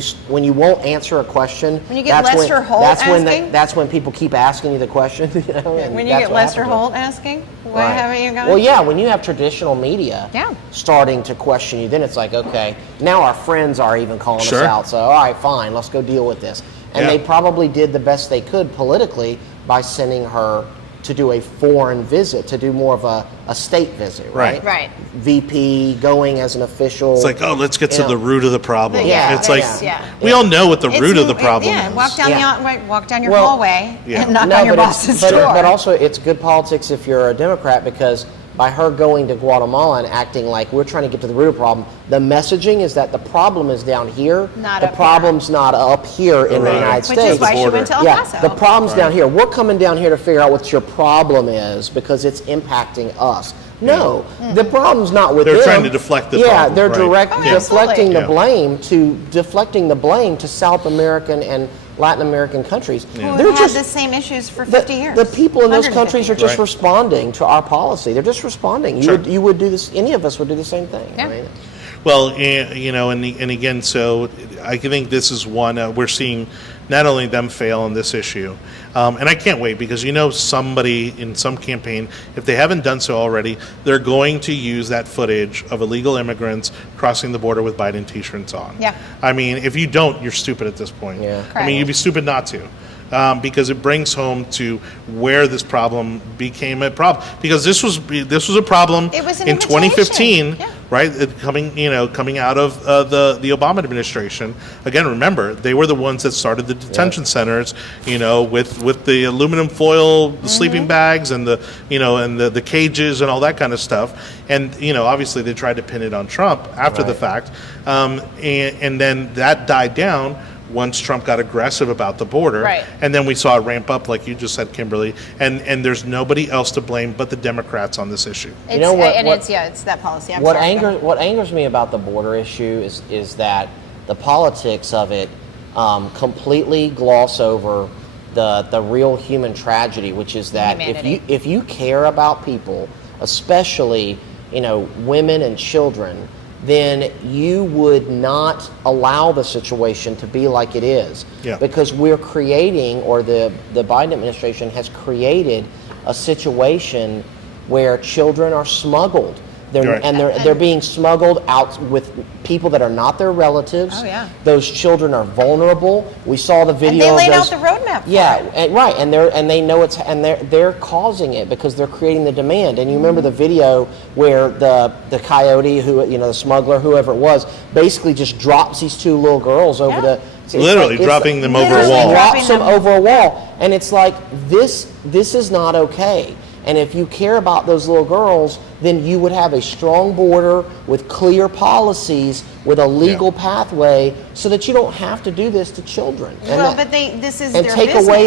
you won't answer a question, When you get Lester Holt asking? that's when people keep asking you the question. And When you that's get what Lester happened to Holt asking, why Right. haven't you gone? Well, yeah, when you have traditional media Yeah. starting to question you, then it's like, okay, now our friends are even calling Sure. us out. So, all right, fine, let's go deal with this. And Yeah. they probably did the best they could politically by sending her to do a foreign visit, to do more of a state visit, right? Right. VP going as an official. It's like, oh, let's get to Yeah. the root of the problem. Yeah, It's like, yeah. we all know what the It's- root of the problem yeah, is. walk down Yeah. walk down your Well, hallway Yeah. and knock No, on your but it's- boss's but, door. but also, it's good politics if you're a Democrat, because by her going to Guatemala and acting like we're trying to get to the root of the problem, the messaging is that the problem is down here. Not the up here. problem's not up here in the Right. United Which States. is why she went to El Yeah, Paso. the problem's down here. We're coming down here to figure out what your problem is because it's impacting us. No, the problem's not with They're them. trying to deflect the Yeah, problem, they're right. Oh, deflecting the absolutely. deflecting the blame to South American and Latin American countries. Who They're have had just the same issues for 50 years. the people in those 150 countries are years. just Right. responding to our policy. They're just responding. Sure. You would do this. Any of us would do the same thing. Yeah. Right? Well, and again, so I think this is one we're seeing not only them fail on this issue, and I can't wait because somebody in some campaign, if they haven't done so already, they're going to use that footage of illegal immigrants crossing the border with Biden T-shirts on. Yeah. I mean, if you don't, you're stupid at this point. Yeah. I mean, you'd be stupid not to. Because it brings home to where this problem became a problem. Because this was a problem It was an in invitation. 2015, Yeah. right? Coming out of the Obama administration. Again, remember they were the ones that started the detention centers. With the aluminum foil, the sleeping bags, and the cages and all that kind of stuff. And obviously they tried to pin it on Trump after the Right. fact, and then that died down once Trump got aggressive about the border. Right. And then we saw it ramp up, like you just said, Kimberly. And there's nobody else to blame but the Democrats on this issue. It's, know what- and what- it's that policy. I'm What sorry. what angers me about the border issue is that the politics of it completely gloss over the real human tragedy, which is that Humanity. if you care about people, especially women and children, then you would not allow the situation to be like it is. Yeah. Because we're creating, or the Biden administration has created a situation where children are smuggled. Right. They're being smuggled out with people that are not their relatives. Oh, yeah. Those children are vulnerable. We saw the video. And they of laid those- out the roadmap for Yeah, it. right, and they know they're causing it because they're creating the demand. And you remember the video where the coyote, the smuggler, whoever it was, basically just drops these two little girls over Yeah. it's Literally it's dropping them over a Literally wall. dropping drops them them. over a wall, and it's like this is not okay. And if you care about those little girls, then you would have a strong border with clear policies, with a legal pathway, so that you don't have to do this to children. And Well, that- but this is and their take business. away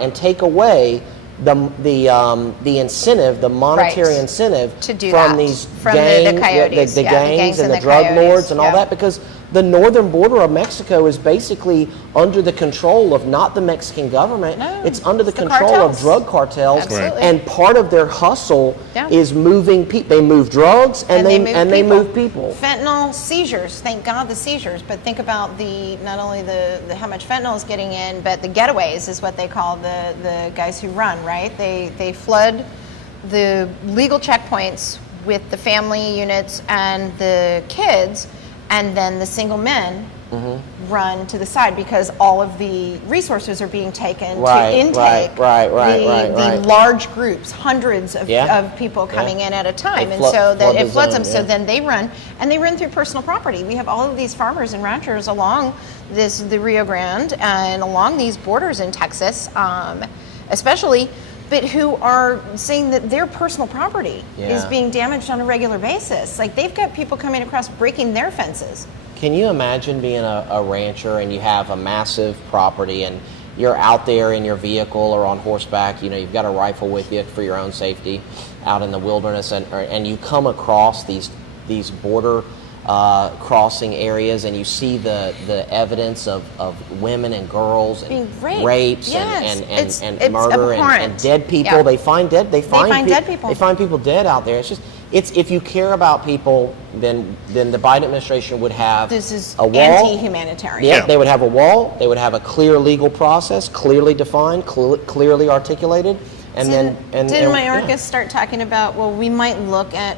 and take away the incentive, the monetary Right. incentive To do from that. these From the gang, coyotes, the yeah, the gangs gangs and and the the drug coyotes, lords and all yeah. that, because the northern border of Mexico is basically under the control of not the Mexican government. No, it's under the it's the control cartels. of drug cartels. Absolutely. And part of their hustle Yeah. is moving people. They move drugs and they move people. Fentanyl seizures. Thank God the seizures. But think about not only the how much fentanyl is getting in, but the getaways is what they call the guys who run. Right? They flood the legal checkpoints with the family units and the kids, and then the single men run to the side because all of the resources are being taken Right, to intake the right. large groups, hundreds of Yeah. people coming in at a time, They and flood- so that flood it the floods zone, them. So yeah. then they run, and they run through personal property. We have all of these farmers and ranchers along the Rio Grande and along these borders in Texas, especially, but who are saying that their personal property is Yeah. being damaged on a regular basis. Like they've got people coming across breaking their fences. Can you imagine being a rancher and you have a massive property and you're out there in your vehicle or on horseback, you've got a rifle with you for your own safety out in the wilderness, and you come across these border crossing areas, and you see the evidence of women and girls and Being raped. rapes Yes. It's and murder and abhorrent. dead people. Yeah. They find dead dead people. They find people dead out there. It's if you care about people, then the Biden administration would have This is a wall. anti-humanitarian. Yeah, Yeah. they would have a wall. They would have a clear legal process, clearly defined, clearly articulated, and Didn't yeah. Mayorkas start talking about, well, we might look at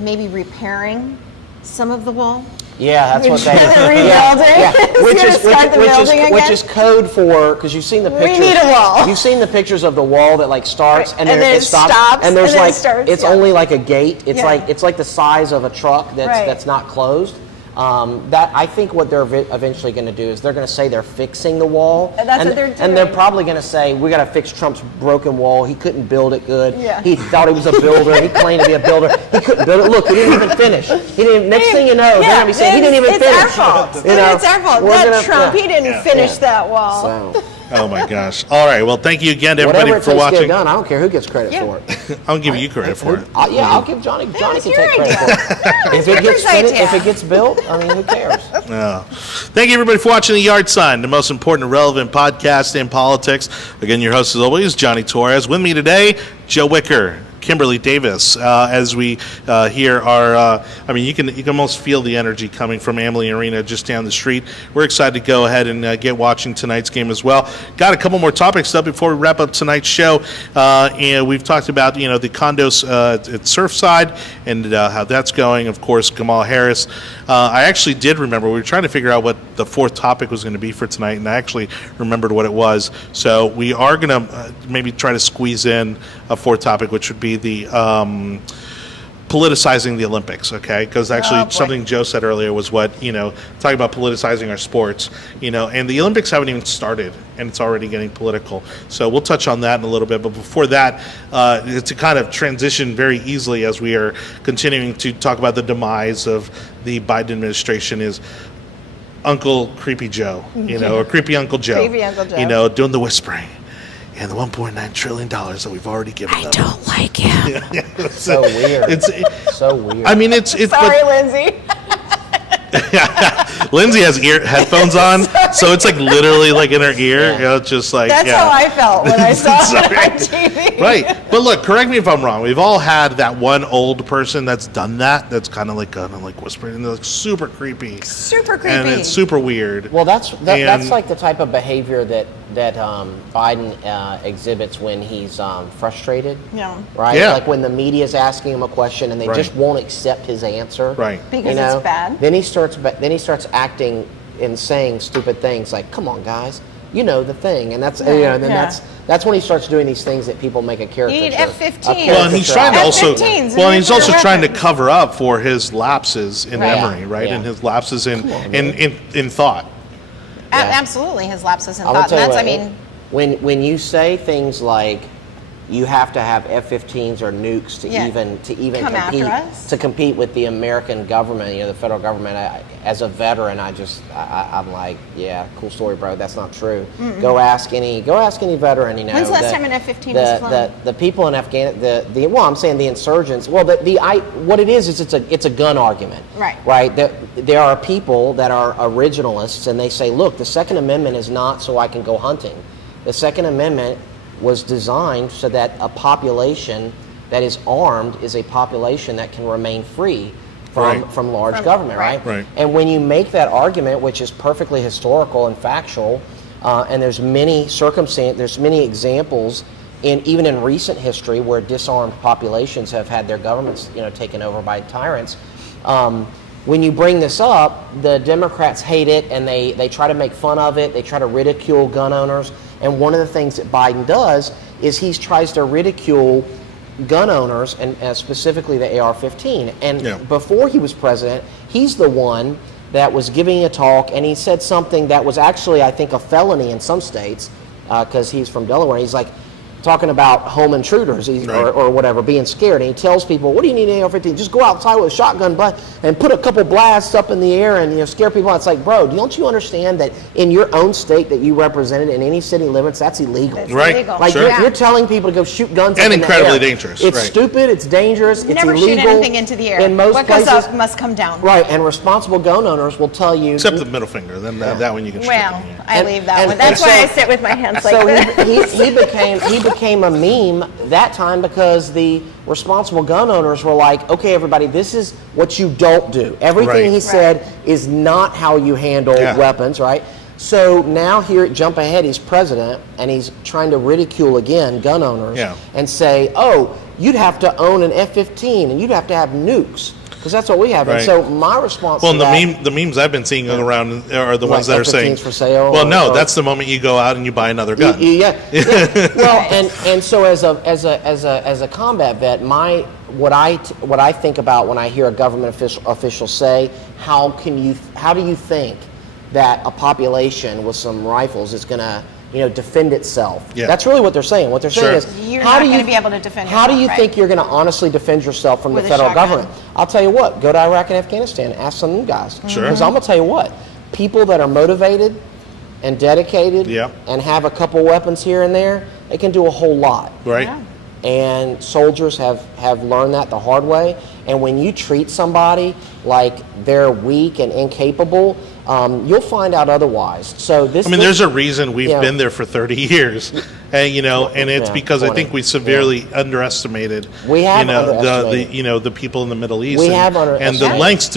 maybe repairing some of the wall? Yeah, that's what they. Rebuilding? Which It's is gonna start the building which again? is code for, because you've seen the pictures. need a wall. You've seen the pictures of the wall that like starts Right, and and then it stops, and there's and then it like starts, it's yeah. only like a gate. It's Yeah. like the size of a truck Right. that's not closed. That I think what they're eventually going to do is they're going to say they're fixing the wall. And that's what they're And they're doing. probably going to say we got to fix Trump's broken wall. He couldn't build it good. Yeah. He thought he was a builder. He claimed to be a builder. He couldn't build it. Look, he didn't even finish. He didn't. Next thing you know, they're going to be saying he didn't even it's finish. Our fault. You know, It's our fault. we're That gonna- Trump, yeah. he didn't finish that wall. So, Oh my gosh. All right. Well, thank you again to whatever everybody it for takes to get watching. done, I don't care who gets credit Yeah. for it. I'll give you credit for it. I'll give Johnny. Johnny it's can your take credit idea. for it. If it gets Your finished, idea. if it gets built, I mean, who cares? Thank you, everybody, for watching The Yard Sign, the most important and relevant podcast in politics. Again, your host, as always, Johnny Torres. With me today, Joe Wicker, Kimberly Davis. As we hear our, you can almost feel the energy coming from Amalie Arena just down the street. We're excited to go ahead and get watching tonight's game as well. Got a couple more topics though before we wrap up tonight's show. And we've talked about the condos at Surfside and how that's going. Of course, Kamala Harris. I actually did remember we were trying to figure out what the fourth topic was going to be for tonight, and I actually remembered what it was. So we are going to maybe try to squeeze in a fourth topic, which would be the politicizing the Olympics, okay? Because actually Oh, boy. something Joe said earlier was what, talking about politicizing our sports, and the Olympics haven't even started, and it's already getting political. So we'll touch on that in a little bit. But before that, to kind of transition very easily as we are continuing to talk about the demise of the Biden administration is Uncle Creepy Joe, or Creepy Uncle Joe. Creepy Uncle Joe. Doing the whispering. And the $1.9 trillion that we've already given them. Don't like him. So weird. It's, So weird. I mean, it's. Sorry, Lindsay. Lindsay has headphones on, so it's like literally like in her ear. Yeah. It's just like That's how I felt when I saw it on TV. Right, but look, correct me if I'm wrong. We've all had that one old person that's done that. That's kind of like whispering, and they're like super creepy. Super creepy. And it's super weird. Well, that's And- like the type of behavior that Biden exhibits when he's frustrated. Yeah. Right. Yeah. Like when the media is asking him a question and they Right. just won't accept his answer. Right. Because it's bad. Then he starts acting and saying stupid things like, "Come on, guys, you know the thing," and that's then Yeah. that's when he starts doing these things that people make a You caricature. need F-15. Well, and he's trying to also. F-15s, Well, and he's and also nuclear trying to weapons. cover up for his lapses in Right. memory, right, Yeah. and his lapses in Come on, man. in thought. Yeah. Absolutely, his lapses in I will thought. tell you That's, what, when you say things like you have to have F-15s or nukes to Yeah. even Come after compete us? to compete with the American government, the federal government. As a veteran, I'm like, yeah, cool story, bro. That's not true. Go ask any veteran. When's the last time an F-15 was flown? The people in Afghanistan, I'm saying the insurgents. Well, what it is it's a gun argument. Right. Right. There are people that are originalists, and they say, look, the Second Amendment is not so I can go hunting. The Second Amendment was designed so that a population that is armed is a population that can remain free from large government, right? Right. And when you make that argument, which is perfectly historical and factual, and there's many examples even in recent history where disarmed populations have had their governments, taken over by tyrants. When you bring this up, the Democrats hate it, and they try to make fun of it. They try to ridicule gun owners. And one of the things that Biden does is he tries to ridicule gun owners, and specifically the AR-15. And before he was president, he's the one that was giving a talk, and he said something that was actually, I think, a felony in some states, because he's from Delaware. He's like, talking about home intruders or whatever, being scared. And he tells people, what do you need an AR-15? Just go outside with a shotgun and put a couple blasts up in the air and scare people. It's like, bro, don't you understand that in your own state that you represented in any city limits, that's illegal. It's Right. illegal. Like Sure. you're telling people to go shoot guns And up in the incredibly air. dangerous, It's right. stupid. It's dangerous. It's Never illegal. shoot anything into the air. In most what places, goes up must come down. right? And responsible gun owners will tell you. Except the middle finger. Then that one you can shoot. Well, Yeah. I And- leave that and- one. and That's why I sit with my hands like So this. he became a meme that time because the responsible gun owners were like, okay, everybody, this is what you don't do. Everything Right. he said is not how you handle Yeah. weapons, right? So now here at Jump Ahead, he's president, and he's trying to ridicule again gun owners Yeah. and say, oh, you'd have to own an F-15 and you'd have to have nukes because that's what we have. Right. And so my response Well, to that, and the memes I've been seeing around are the What, ones that are saying, F-15s for sale well, no, or- that's the moment you go out and you buy another gun. Yeah. Well, and so as a combat vet, what I think about when I hear a government official say, how do you think that a population with some rifles is going to defend itself? Yeah. That's really what they're saying. What they're saying Sure. is, You're how not do you gonna be able to defend How do yourself, you right. think you're going to honestly defend yourself from With the a federal shotgun. government? I'll tell you what. Go to Iraq and Afghanistan. Ask some of them guys. Sure. Because I'm going to tell you what. People that are motivated and dedicated Yeah. and have a couple weapons here and there, they can do a whole lot. Right? And soldiers have learned that the hard way. And when you treat somebody like they're weak and incapable, you'll find out otherwise. So this. I mean, there's a reason we've Yeah. been there for 30 years, and and it's Yeah, because I 20. think we severely underestimated. We have the underestimated. the people in the Middle East. We and, have and the underestimated. lengths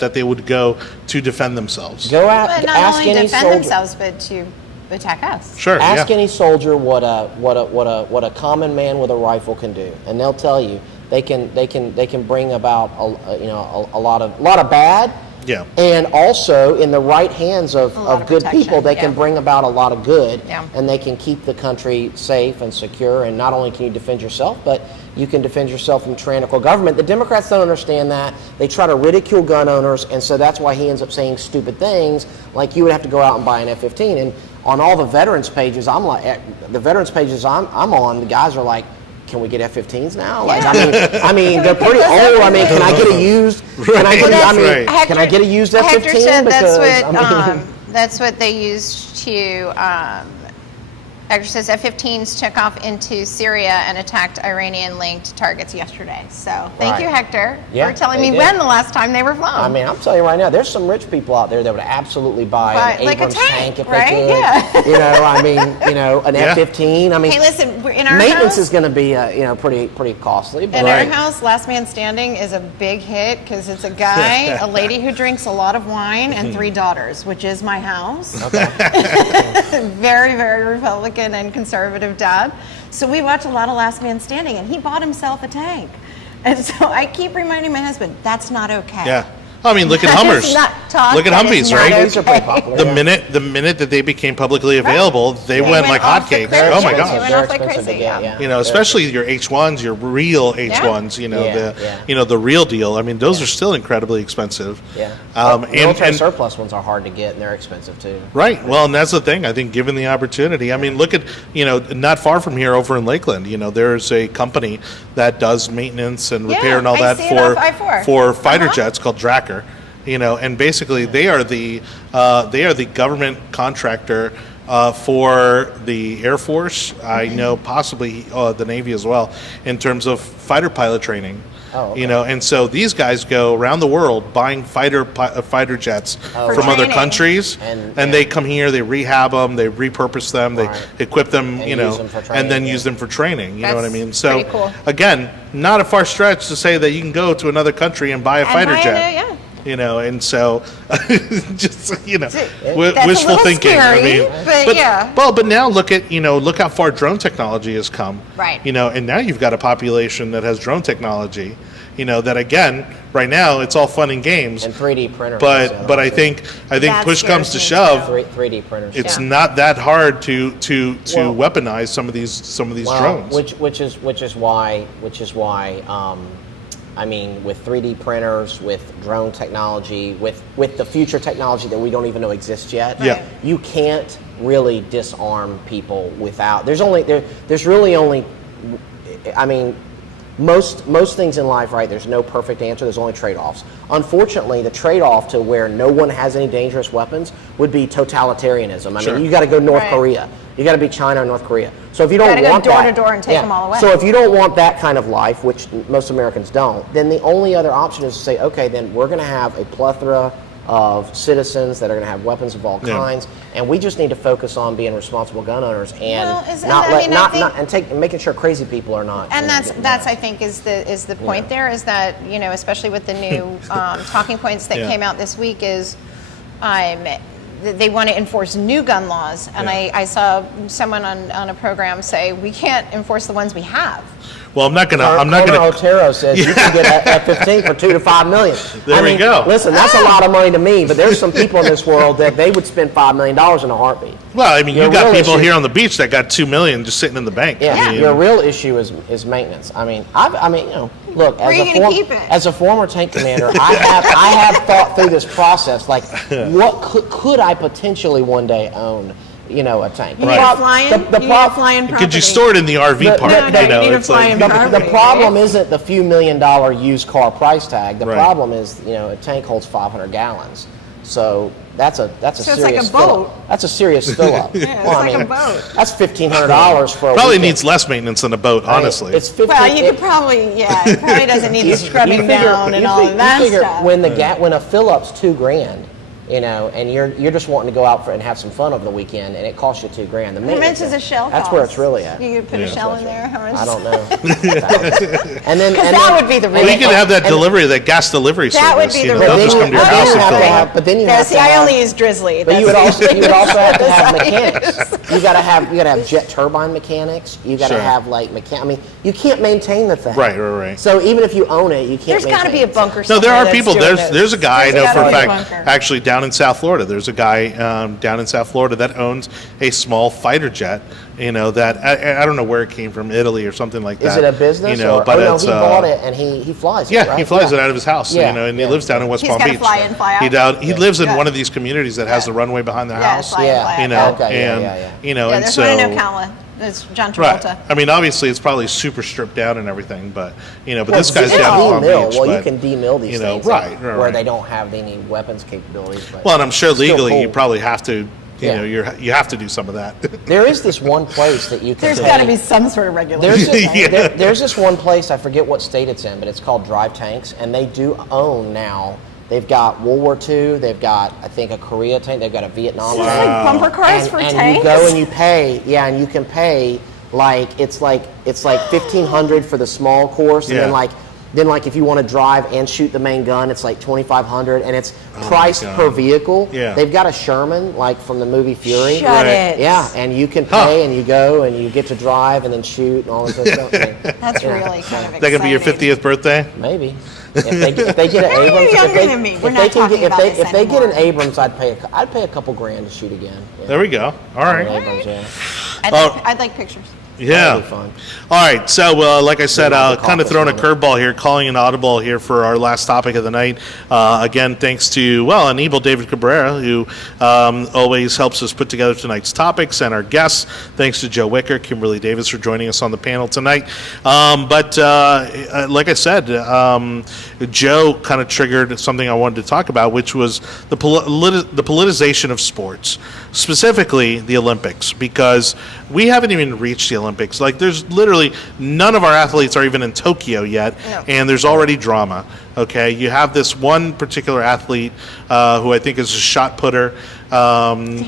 that they would go to defend themselves. Go out, But not ask only any defend soldier. themselves, but to attack us. Sure. Ask yeah. any soldier what a common man with a rifle can do, and they'll tell you they can bring about a lot of bad. Yeah. And also in the right hands lot of of good protection, people, they can yeah. bring about a lot of good, Yeah. and they can keep the country safe and secure. And not only can you defend yourself, but you can defend yourself from tyrannical government. The Democrats don't understand that. They try to ridicule gun owners, and so that's why he ends up saying stupid things like you would have to go out and buy an F-15. And on all the veterans pages, I'm on, the guys are like, can we get F-15s now? Like, I mean, they're pretty old. I mean, can I get a used? Can I get? I mean, Right. can I get a used F-15? Hector said Because, that's what they used to. Hector says F-15s took off into Syria and attacked Iranian-linked targets yesterday. So thank you, Right. Hector, Yeah, for telling they me did. when the last time they were flown. I mean, I'm telling you right now, there's some rich people out there that would absolutely buy an Like a Abrams tank, if right? they could. Yeah. I mean, an Yeah. F-15. I mean, Hey, listen, we're in our maintenance house. is going to be pretty costly. But In Right. our house, Last Man Standing is a big hit because it's a guy, a lady who drinks a lot of wine, and 3 daughters, which is my house. okay. Very, very Republican and conservative dad. So we watch a lot of Last Man Standing, and he bought himself a tank. And so I keep reminding my husband, that's not okay. Yeah. I mean, look at That Hummers. is not talk, Look at that is Humvees, not right? Humvees are pretty popular. The minute that they became publicly available, they They went like off the hotcakes. cliff. Oh my They gosh. went They're off like expensive to crazy, get, yeah. yeah. Especially your H1s, your real H1s, the real deal. I mean, those are still incredibly expensive. Yeah. and Military surplus ones are hard to get, and they're expensive too. right. Well, and that's the thing. I think given the opportunity, I mean, look at, not far from here over in Lakeland, there's a company that does maintenance and repair Yeah, and all I that see it off I-4. for fighter Uh-huh. jets called Dracker. And basically they are the government contractor for the Air Force. I know possibly the Navy as well in terms of fighter pilot training. Oh, okay. And so these guys go around the world buying fighter jets For from other training. countries, And, and they come here, they rehab them, they repurpose them, Right. they equip them, And use them for and then training, use them for training. You know what I That's mean? So pretty cool. again, not a far stretch to say that you can go to another country and buy a fighter buy a jet. new- yeah. And so just That's a wishful little thinking. scary, I mean, but yeah. Well, but now look how far drone technology has come. Right. And now you've got a population that has drone technology. That again, right now it's all fun and games. And 3D printers. But I think That push comes scares to me, shove. too. 3D printers. It's Yeah. not that hard to Well- weaponize some of these Well, drones. which is why I mean, with 3D printers, with drone technology, with the future technology that we don't even know exists yet, Yeah. you can't really disarm people without. There's really only. I mean, most things in life, right? There's no perfect answer. There's only trade-offs. Unfortunately, the trade-off to where no one has any dangerous weapons would be totalitarianism. I Sure. mean, you got to go North Right. Korea. You got to be China or North Korea. So if you don't gotta go want door that, to door and take them all away. So if you don't want that kind of life, which most Americans don't, then the only other option is to say, okay, then we're going to have a plethora of citizens that are going to have weapons of all Yeah. kinds, and we just need to focus on being responsible gun owners and Well, not I let mean, I not, think- not and making sure crazy people are not. And getting that's mad. I think is the point there is that, you know, especially with the new talking points that Yeah. came out this week is they want to enforce new gun laws, and Yeah. I saw someone on a program say we can't enforce the ones we have. Well, I'm not gonna. Colonel Otero says you can get F-15 for $2 to $5 million. There we go. Listen, that's a lot of money to me, but there's some people in this world that they would spend $5 million in a heartbeat. Well, I mean, Your you got real people issue- here on the beach that got $2 million just sitting in the bank. Yeah, I mean, your real issue is maintenance. I mean, you know, look, Where are you gonna keep it? as a former tank commander, I have thought through this process. Like, what could I potentially one day own? You know, a tank. You need a flying, The you need a prob- flying property. could you store it in the RV park? no, you know, you need a it's like, flying the property. problem isn't the few $1 million used car price tag. The Right. problem is, you know, a tank holds 500 gallons. So that's a So it's serious like a fill-up. boat. That's a serious fill up. Yeah, it's like a boat. That's $1,500 for a probably weekend. needs less maintenance than a boat, I mean, honestly. It's 15, Well, you could probably, it probably doesn't need the scrubbing down and all of that stuff. When when a fill up's $2,000, you know, and you're just wanting to go out and have some fun over the weekend, and it costs you $2,000. The How much maintenance- does a shell That's cost? where it's really at. You could put a shell in there? How much? I don't know. And then that would be the well, you could have that delivery, that gas delivery That would service. be You the know, they'll real- just come to your But then house you and have fill to it have- up. But then you No, have see, to I have, only use Drizzly. But you would That's- also have to have That's mechanics. You gotta have jet turbine mechanics. You gotta Sure. have like I mean, you can't maintain the thing. Right. So even if you own it, you can't. There's got to be a maintain it. bunker No, somewhere. there are that's people. doing There's a guy I There's know for a gotta be fact, bunker. actually down in South Florida. There's a guy down in South Florida that owns a small fighter jet. You know that I don't know where it came from, Italy or something like that. Is it a business? You know, or, but no, it's he bought it and he flies it. Yeah, right? he flies it out of his house. Yeah, You know, and yeah. he lives down in West He's Palm gotta Beach. fly in, fly out. He lives in Yeah. one of these communities that has the runway behind their Yeah, house. fly in, Yeah. fly out. You know, Okay, yeah, and yeah. you know, Yeah, and there's so one in Ocala. There's John right. Travolta. I mean, obviously, it's probably super stripped down and everything, but you know, but Well, this guy's it's down in Palm demill. Beach. Well, you but, can demill these you know, things right, where right. they don't have any weapons capabilities. But Well, and I'm sure still legally you cool. probably have to. You Yeah. know, you have to do some of that. There is this one place that you can. There's pay- got to be some sort of regulation. There's Yeah. there's this one place, I forget what state it's in, but it's called Drive Tanks, and they do own now. They've got World War II. They've got, I think, a Korea tank. They've got a Vietnam It's tank. like bumper cars for and tanks. you go and you pay, and you can pay like it's like 1,500 for the small course, and Yeah. then like if you want to drive and shoot the main gun, it's like 2,500, and it's priced God. per vehicle. Yeah. They've got a Sherman like from the movie Fury. Shut Right. it. Yeah, and you can Huh. pay, and you go, and you get to drive, and then shoot, and all this other stuff. That's Yeah. really kind of exciting. That could be your 50th birthday. Maybe. If they get an You're Abrams, younger than me. We're not talking about this if they get an anymore. Abrams, I'd pay a couple grand to shoot again. Yeah. There we go. All right. Abrams, yeah. I'd like pictures. Yeah. That'd be fun. All right. So, like I said, We'll have the kind of caucus throwing a moment. curveball here, calling an audible here for our last topic of the night. Again, thanks to, an able David Cabrera, who always helps us put together tonight's topics and our guests. Thanks to Joe Wicker, Kimberly Davis for joining us on the panel tonight. But like I said, Joe kind of triggered something I wanted to talk about, which was the politicization of sports, specifically the Olympics, because we haven't even reached the Olympics. Like, there's literally none of our athletes are even in Tokyo yet, No. and there's already drama. Okay, you have this one particular athlete who I think is a shot putter. Hammer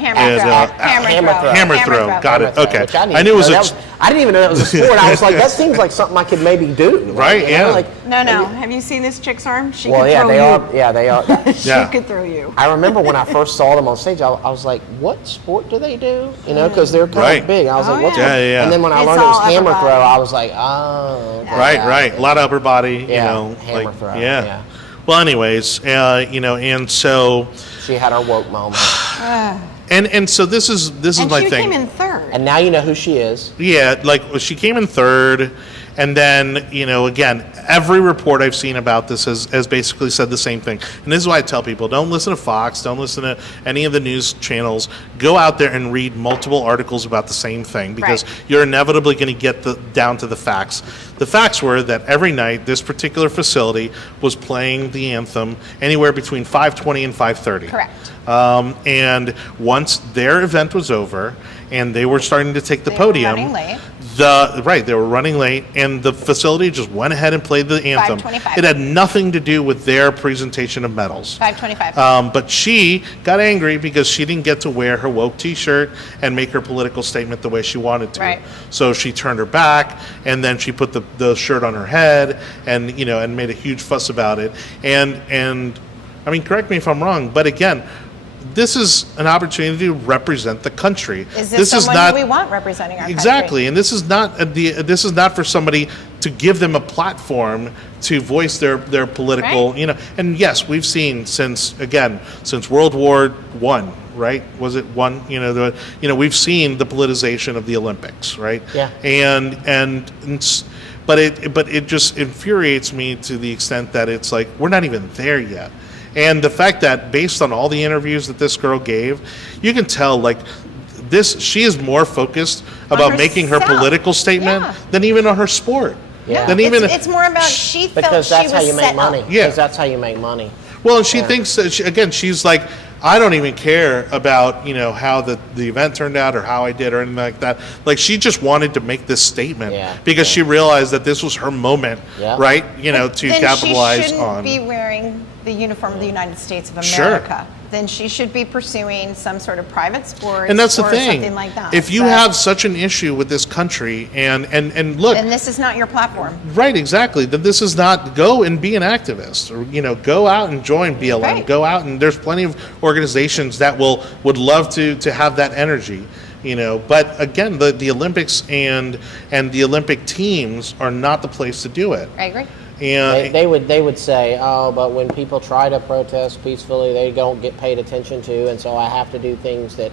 throw. Hammer throw. Got it. Okay. Which I I knew it was a I didn't even know that was a sport. I was like, that seems like something I could maybe do. Right, You know, yeah. like, No. Have you seen this chick's arm? She well, could yeah, throw they you. are. Yeah, they are. She Yeah. could throw you. I remember when I first saw them on stage, I was like, what sport do they do? You know, because they're kind Right. of big. I was Oh, like, what's yeah. Yeah, yeah. And then when I It's learned it was all upper hammer throw, body. I was like, oh. okay, Right, got right. it. A lot of upper body, Yeah, you know. hammer like, throw, Yeah. yeah. Well, anyways, you know, and so She had her woke moment. and so this is And my she thing. came in third. And now you know who she is. Yeah, like she came in third, And then, again, every report I've seen about this has basically said the same thing. And this is why I tell people, don't listen to Fox, don't listen to any of the news channels. Go out there and read multiple articles about the same thing, because Right. you're inevitably going to get down to the facts. The facts were that every night this particular facility was playing the anthem anywhere between 5:20 and 5:30. Correct. And once their event was over and they were starting to take the They were podium, running late. they were running late, and the facility just went ahead and played the anthem. 5:25. It had nothing to do with their presentation of medals. 5:25. But she got angry because she didn't get to wear her woke T-shirt and make her political statement the way she wanted to. Right. So she turned her back, and then she put the shirt on her head, and and made a huge fuss about it. And I mean, correct me if I'm wrong, but again, this is an opportunity to represent the country. Is this someone not who we want representing our exactly, and this is not this is not for somebody to give them a platform to voice their political, Right. And yes, we've seen since World War I, right? Was it one? We've seen the politicization of the Olympics, right? Yeah. But it just infuriates me to the extent that it's like we're not even there yet. And the fact that based on all the interviews that this girl gave, you can tell she is more focused about making her herself. political statement Yeah. than even on her sport. Yeah. Than even It's more about she felt Because she that's was how you set make money. up. Yeah. Because that's how you make money. well, and she Yeah. thinks that she's like, I don't even care about how the event turned out or how I did or anything like that. Like, she just wanted to make this statement Yeah. because she realized that this was her moment, Yeah. right? To Then capitalize she shouldn't on. be wearing the uniform of the United States of Sure. America. Then she should be pursuing some sort of private sport And that's the or thing. something like that. If you But- have such an issue with this country, and look, and this is not your platform. right, exactly, that this is not, go and be an activist, or go out and join BLM, Right. go out, and there's plenty of organizations that would love to have that energy. But again, the Olympics and the Olympic teams are not the place to do it. I agree. And They would say, oh, but when people try to protest peacefully, they don't get paid attention to, and so I have to do things that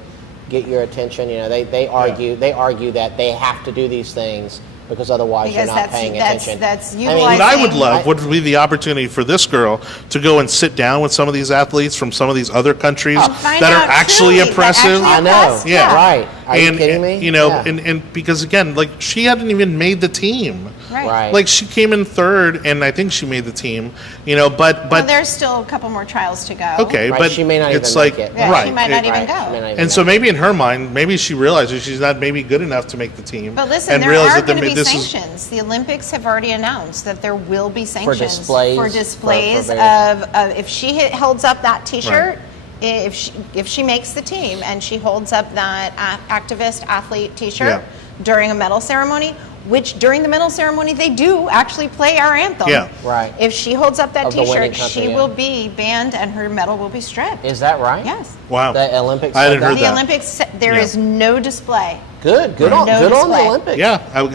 get your attention. They argue that they have to do these things because otherwise Because you're not paying attention. that's I mean, what I would utilizing- love would be the opportunity for this girl to go and sit down with some of these athletes from some of these other countries find that are out actually truly, that oppressive. actually I know. oppressed, Yeah. Right. Are you and kidding me? Yeah. and because again, like, she hadn't even made the team. Right. Like, she came in third, and I think she made the team. But Well, there's still a couple more trials to go. okay, Right, but she may not it's even like make it. Yeah, right. she might not even Right. go. She may not even And so make maybe in her mind, maybe she realizes she's not maybe good enough to make the team. But listen, and there realize are that going to be this is- sanctions. The Olympics have already announced that there will be sanctions displays, for for displays various- of if she holds up that T-shirt, if she makes the team and she holds up that activist athlete T-shirt Yeah. during a medal ceremony. Which during the medal ceremony they do actually play our anthem. Yeah. Right. If she holds up that Of the winning T-shirt, country, she yeah. will be banned and her medal will be stripped. Is that right? Yes. Wow. The Olympics I said hadn't heard that? The that. Olympics, there Yeah. is no display. Good No on the display. Olympics. Yeah, I mean,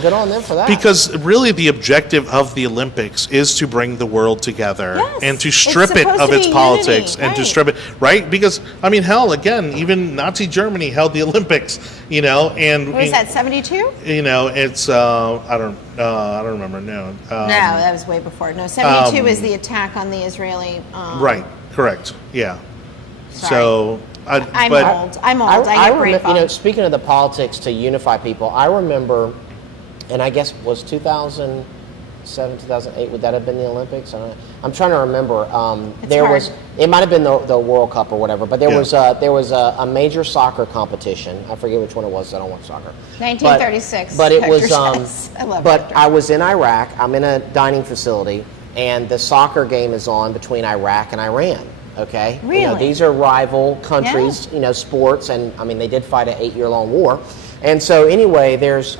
Good on them for that. because really the objective of the Olympics is to bring the world together Yes, and to it's strip it supposed of to its be politics unity, and to right. strip it, right? Because I mean, hell, again, even Nazi Germany held the Olympics, and What was that, 72? it's I don't remember. No, No, that was way before. No, 72 is the attack on the Israeli. right, correct, yeah. Sorry. So, I'm but old. I'm old. I get brain fog. speaking of the politics to unify people, I remember, and I guess it was 2007, 2008. Would that have been the Olympics? I don't know. I'm trying to remember. There hard. was. It might have been the World Cup or whatever, but there Yeah. was a major soccer competition. I forget which one it was. I don't watch soccer. 1936, But it Dr. was. says. I love But Dr. I was in Iraq. I'm in a dining facility, and the soccer game is on between Iraq and Iran. Okay. Really? These are rival countries. Sports, and I mean they did fight an 8-year-long war. And so anyway, there's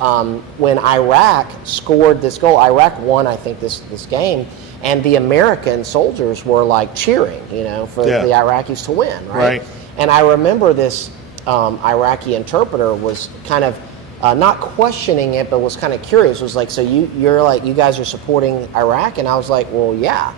when Iraq scored this goal, Iraq won, I think, this game, and the American soldiers were like cheering, for Yeah. the Iraqis to win, right? Right. And I remember this Iraqi interpreter was kind of not questioning it, but was kind of curious. Was like, so you're like, you guys are supporting Iraq? And I was like, well, yeah.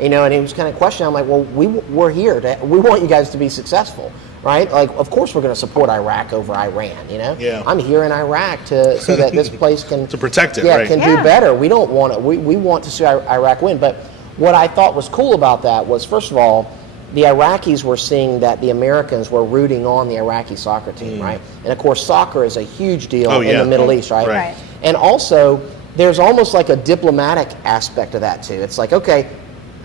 And he was kind of questioning. I'm like, well, we're here. We want you guys to be successful, right? Like, of course we're going to support Iraq over Iran, you know? Yeah. I'm here in Iraq so that this place can... To protect it, yeah, right. can Yeah. do better. We don't want it. We want to see Iraq win. But what I thought was cool about that was, first of all, the Iraqis were seeing that the Americans were rooting on the Iraqi soccer team, right? And of course, soccer is a huge deal Oh, in yeah. the Middle East, right? Right. And also, there's almost like a diplomatic aspect of that too. It's like, okay,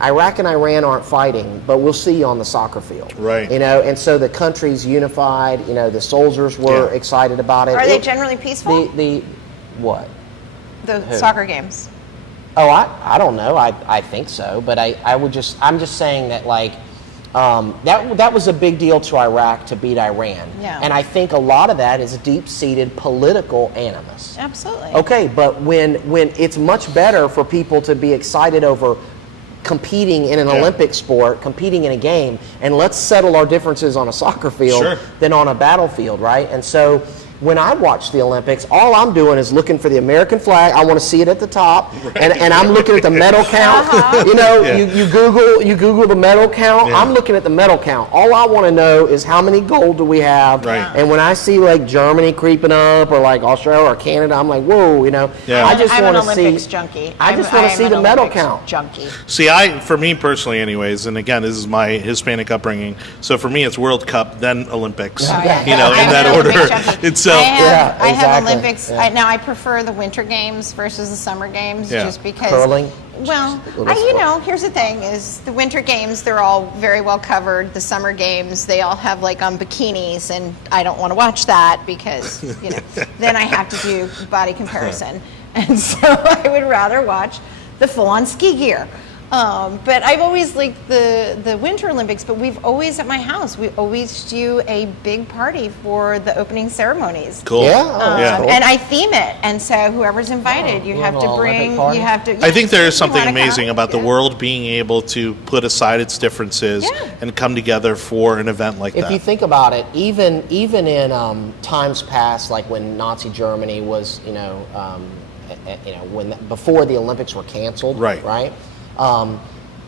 Iraq and Iran aren't fighting, but we'll see you on the soccer field. Right. You know, and so the country's unified. You know, the soldiers were Yeah. excited about it. Are they It- generally peaceful? The what? The soccer games. Oh, I don't know. I think so, but I'm just saying that like that was a big deal to Iraq to beat Iran, Yeah. and I think a lot of that is deep-seated political animus. Absolutely. Okay, but when it's much better for people to be excited over competing in an Yeah. Olympic sport, competing in a game, and let's settle our differences on a soccer field Sure. than on a battlefield, right? And so when I watch the Olympics, all I'm doing is looking for the American flag. I want to see it at the top, and I'm looking at the medal count. You know, Yeah. you Google the medal count. Yeah. I'm looking at the medal count. All I want to know is how many gold do we have. Right. And when I see like Germany creeping up, or like Australia or Canada, I'm like, whoa, you know. Yeah. I just I'm want an to see. Olympics junkie. I just want to see the medal count. Junkie. See, for me personally, anyways, and again, this is my Hispanic upbringing. So for me, it's World Cup, then Olympics. Oh, yeah. You know, in I'm that an order. Olympic junkie. It's so. I have exactly. Olympics. Yeah. Now I prefer the winter games versus the summer games, Yeah. just because. Curling? Well, Little you sport. know, here's the thing: is the winter games they're all very well covered. The summer games they all have like bikinis, and I don't want to watch that because you know then I have to do body comparison, and so I would rather watch the full-on ski gear. But I've always liked the Winter Olympics, but we've always, at my house, we always do a big party for the opening ceremonies. Cool. Yeah? Oh, Yeah. cool. And I theme it, and so whoever's invited, you you have have to an Olympic bring, party? you have to. I think there is you something wanna amazing come? about the Yeah. world being able to put aside its differences Yeah. and come together for an event like If that. you think about it, even in times past, like when Nazi Germany was, before the Olympics were canceled, Right. right?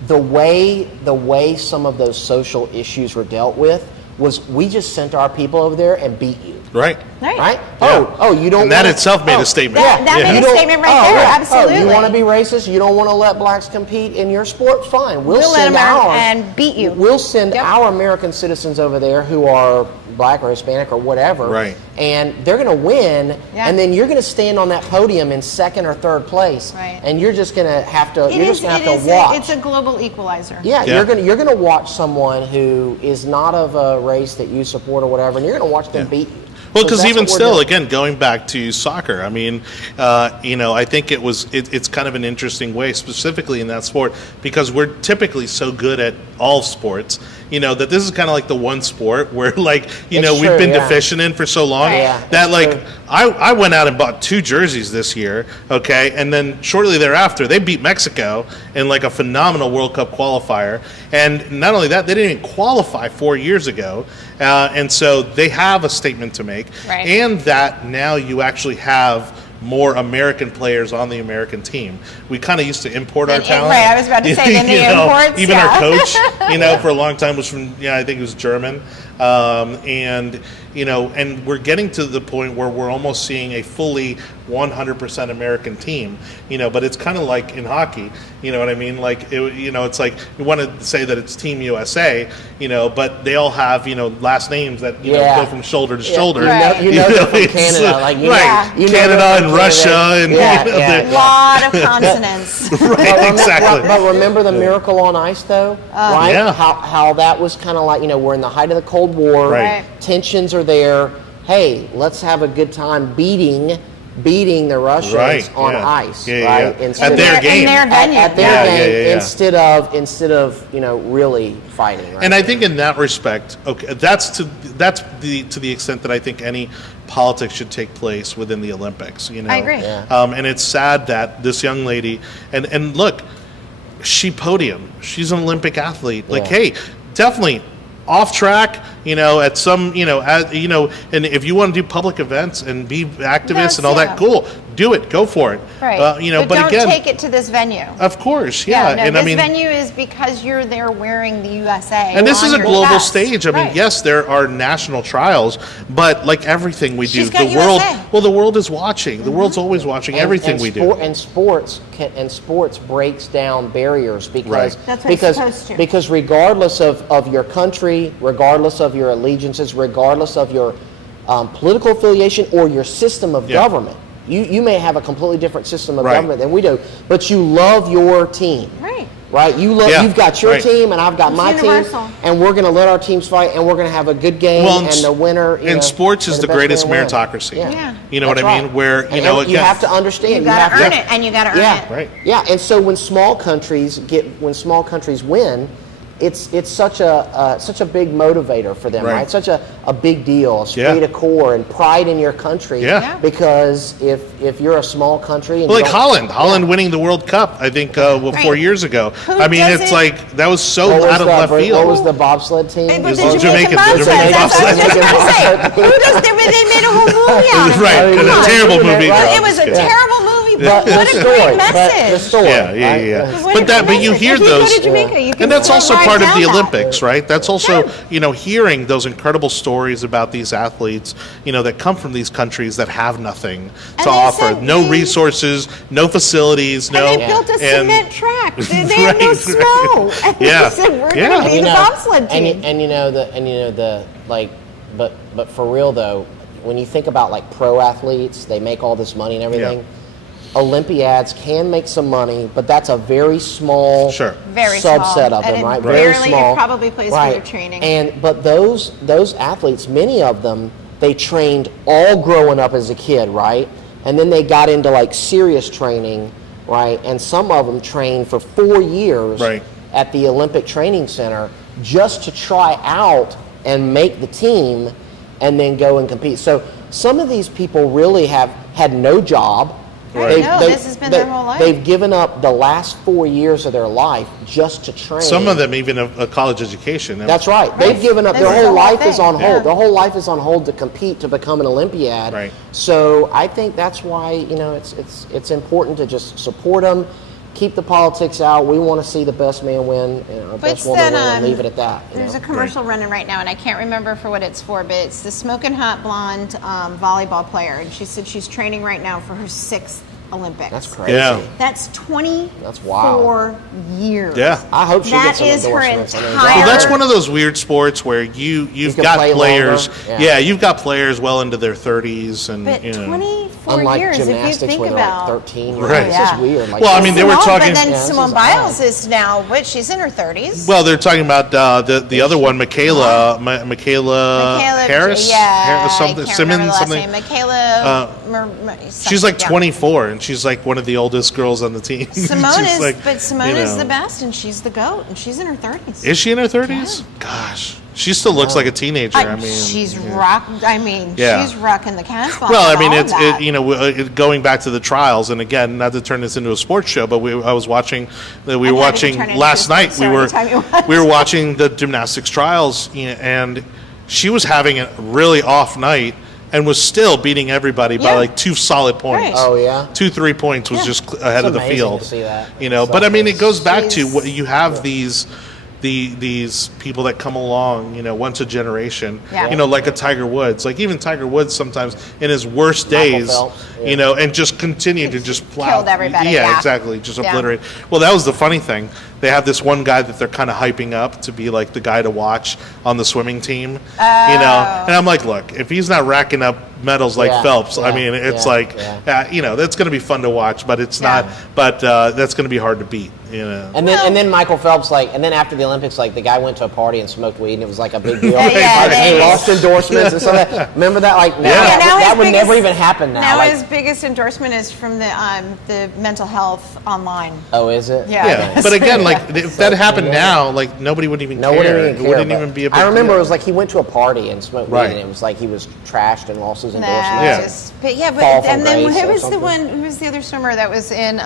The way some of those social issues were dealt with was we just sent our people over there and beat you, right. right? Yeah. Oh, you don't. And that wanna- itself made oh, a statement. That Yeah. made You a don't- statement right there. yeah. Absolutely. Oh, you want to be racist? You don't want to let blacks compete in your sport? Fine. We'll We'll let send them out ours and beat you. We'll send Yep. our American citizens over there who are black or Hispanic or whatever. Right. And they're going to win. Yeah. And then you're going to stand on that podium in second or third place. Right. And you're just going to have to. You're just going to have to it watch. is it's a global equalizer. Yeah, Yeah. you're gonna watch someone who is not of a race that you support or whatever, and you're gonna watch them beat you. Well, So because that's even what we're still, doing. again, going back to soccer, I mean, I think it's kind of an interesting way, specifically in that sport, because we're typically so good at all sports, that this is kind of like the one sport where, like, It's we've true, been yeah. deficient in for so long Right. Yeah, that, it's like, true. I went out and bought 2 jerseys this year, okay, and then shortly thereafter, they beat Mexico in, like, a phenomenal World Cup qualifier, and not only that, they didn't even qualify 4 years ago, and so they have a statement to make, Right. and that now you actually have more American players on the American team. We kind of used to import our And- talent. right, I was about to say, then the imports, even yeah. our coach, for a long time was from, I think it was German, and we're getting to the point where we're almost seeing a fully 100% American team, but it's kind of like in hockey, you know what I mean? Like, it's like you want to say that it's Team USA, but they all have, last names that, Yeah. go from shoulder to Yeah. shoulder. Right. You know they're from it's, Canada, like right, you know Canada they're from and Russia Canada. and Yeah, you know, yeah, the- A lot of consonants. right, exactly. But remember the Miracle on Ice, though, right? Yeah. How that was kind of like, we're in the height of the Cold War. Right. Right. Tensions are there. Hey, let's have a good time beating the Russians Right, on yeah. ice, Yeah, right? yeah. Instead At their of, game. In their venue. at their Yeah, game, yeah, yeah. instead of really fighting. Right? And I think in that respect, okay, that's to the extent that I think any politics should take place within the Olympics. I agree. Yeah. And it's sad that this young lady, and look, she podiumed. She's an Olympic athlete. Like, Yeah. hey, definitely off track. At some, and if you want to do public events and be activists Yes, and all yeah. that, cool. do it, go for it. Right. You know, but don't again, take it to this venue. of course, yeah. No, and this I mean, venue is because you're there wearing the USA. and this is on a your global chest. stage. I mean, Right. yes, there are national trials, but like everything we do, She's the got world, USA. well, the world is watching. The world's always watching everything we do. And sports breaks down barriers because Right. That's what it's because supposed to. because regardless of your country, regardless of your allegiances, regardless of your political affiliation or your system of Yeah. government, you may have a completely different system of Right. government than we do, but you love your team. Right. Right, Yeah, you've got your right. team, and I've got It's my universal. team, and we're going to let our teams fight, and we're going to have a good game, Well, and the winner. and sports is the best greatest man wins. meritocracy. Yeah. You know what That's I mean? right. Where, And you know, you again, have to understand. You gotta have earn to- it, and you gotta earn Yeah, it. Right. Yeah, and so when small countries win, it's such a big motivator for them, Right. right? Such a big deal, esprit Yeah. de corps, and pride in your country. Yeah. Yeah. Because if you're a small country, and well, you like don't- Holland winning the World Cup, I think, 4 years ago. Who I mean, it's doesn't- like, that was so What was out of left what field. was the bobsled team? But It was the the Jamaican Jamaican bobsled, that's what I was just Jamaican going to say. bobsled. Who does, they made a whole movie out of it. Right, Come a on. terrible Isn't it movie. right? No, It was a I'm just kidding. terrible movie, But but the what a story, great but message. the story. Yeah, yeah, right? yeah. What But a that, great but you message. hear If you those, go to Jamaica, you can and that's go also right part of down the that. Olympics, right? That's also, you know, hearing those incredible stories about these athletes, you know, that come from these countries that have nothing And to they offer, said no they- resources, no facilities, no. And they built a and- cement track. They had no Right, snow. And Yeah. they said, we're Yeah. going to be You the know, bobsled and team. you know the like, but for real though, when you think about like pro athletes, they make all this money and everything. Olympiads can make some money, but that's a very small Sure. Very subset small. of And them, it right? barely- Very it small. probably pays for right. their training. But those athletes, many of them, they trained all growing up as a kid, right? And then they got into like serious training, right? And some of them trained for 4 years Right. at the Olympic Training Center just to try out and make the team and then go and compete. So some of these people really have had no job. Right. No, this has been their whole life. They've given up the last 4 years of their life just to train. Some of them even a college education. That's right. They've given up. This Their is whole the whole life is thing. on hold. Yeah. Their whole life is on hold to compete to become an Olympiad. Right. So I think that's why, you know, it's important to just support them, keep the politics out. We want to see the best man win, and our best woman win, and leave it at that. you There's know? a commercial running right now, and I can't remember for what it's for, but it's the smoking hot blonde volleyball player, and she said she's training right now for her 6th Olympics. That's crazy. Yeah. That's 24 That's wild. years. Yeah. I hope she That gets some is her endorsements. I mean, entire- Well, that's one of those weird sports where you've can got play players. longer. Yeah. Yeah. you've got players well into their 30s, and But you know. 24 Unlike years, if you gymnastics think where they're about. like 13. Right. It's just weird. Like, Well, I mean, they were Simone, talking- But then Yeah, this Simone is Biles odd. is now, what? She's in her 30s. Well, they're talking about the other one, Michaela Harris. Yeah, Something I can't Simmons. remember the last Something. name. Michaela. She's like yeah. 24, and she's like one of the oldest girls on the team. Simone She's is, like, but Simone you is know. the best, and she's the goat, and she's in her 30s. Is she in her 30s? Gosh, she still looks like a teenager. I mean, she's yeah. rock. I mean, Yeah. she's rocking the Casbah. Well, I and mean, all it's that. you know, going back to the trials, and again, not to turn this into a sports show, but I was watching. We were I'm happy to watching turn it into last a night. sports show anytime you want. We were watching the gymnastics trials, you know, and she was having a really off night, and was still beating everybody by Yeah. like 2 solid points. Right. Oh, yeah? 2-3 points was Yeah. just ahead of the amazing field. to see that. You know, So but I mean, it good. goes back to She's- what you have these people that come along, you know, once a generation, Yeah. you know, like a Tiger Woods, like even Tiger Woods sometimes in his worst Michael days, Phelps, yeah. you know, and just continued to just plow. Killed everybody, Yeah, yeah. exactly. Just Yeah. obliterate. Well, that was the funny thing. They have this one guy that they're kind of hyping up to be like the guy to watch on the swimming team, you know, and I'm like, look, if he's not racking up medals like Yeah, Phelps, I yeah, mean, it's yeah, like, yeah. you know, that's going to be fun to watch, but it's Yeah. not, but that's going to be hard to beat, you know. And then Michael Phelps, like, and then after the Olympics, like, the guy went to a party and smoked weed, and it was like a big deal. Yeah, Like, he they- lost endorsements and stuff like that. Remember that? Like, now, Yeah. now that his would never biggest- even happen now. Now Like, his biggest endorsement is from the mental health online. oh, is it? Yeah. Yeah, but again, like if that happened yeah. now, like nobody would even No care. one would even It care. wouldn't but even be a big I remember deal. it was like he went to a party and smoked Right. weed, and it was like he was trashed and lost his Nah, endorsements. Yeah. but yeah, but Fall from and then grace who or was the something. one? Who was the other swimmer that was in?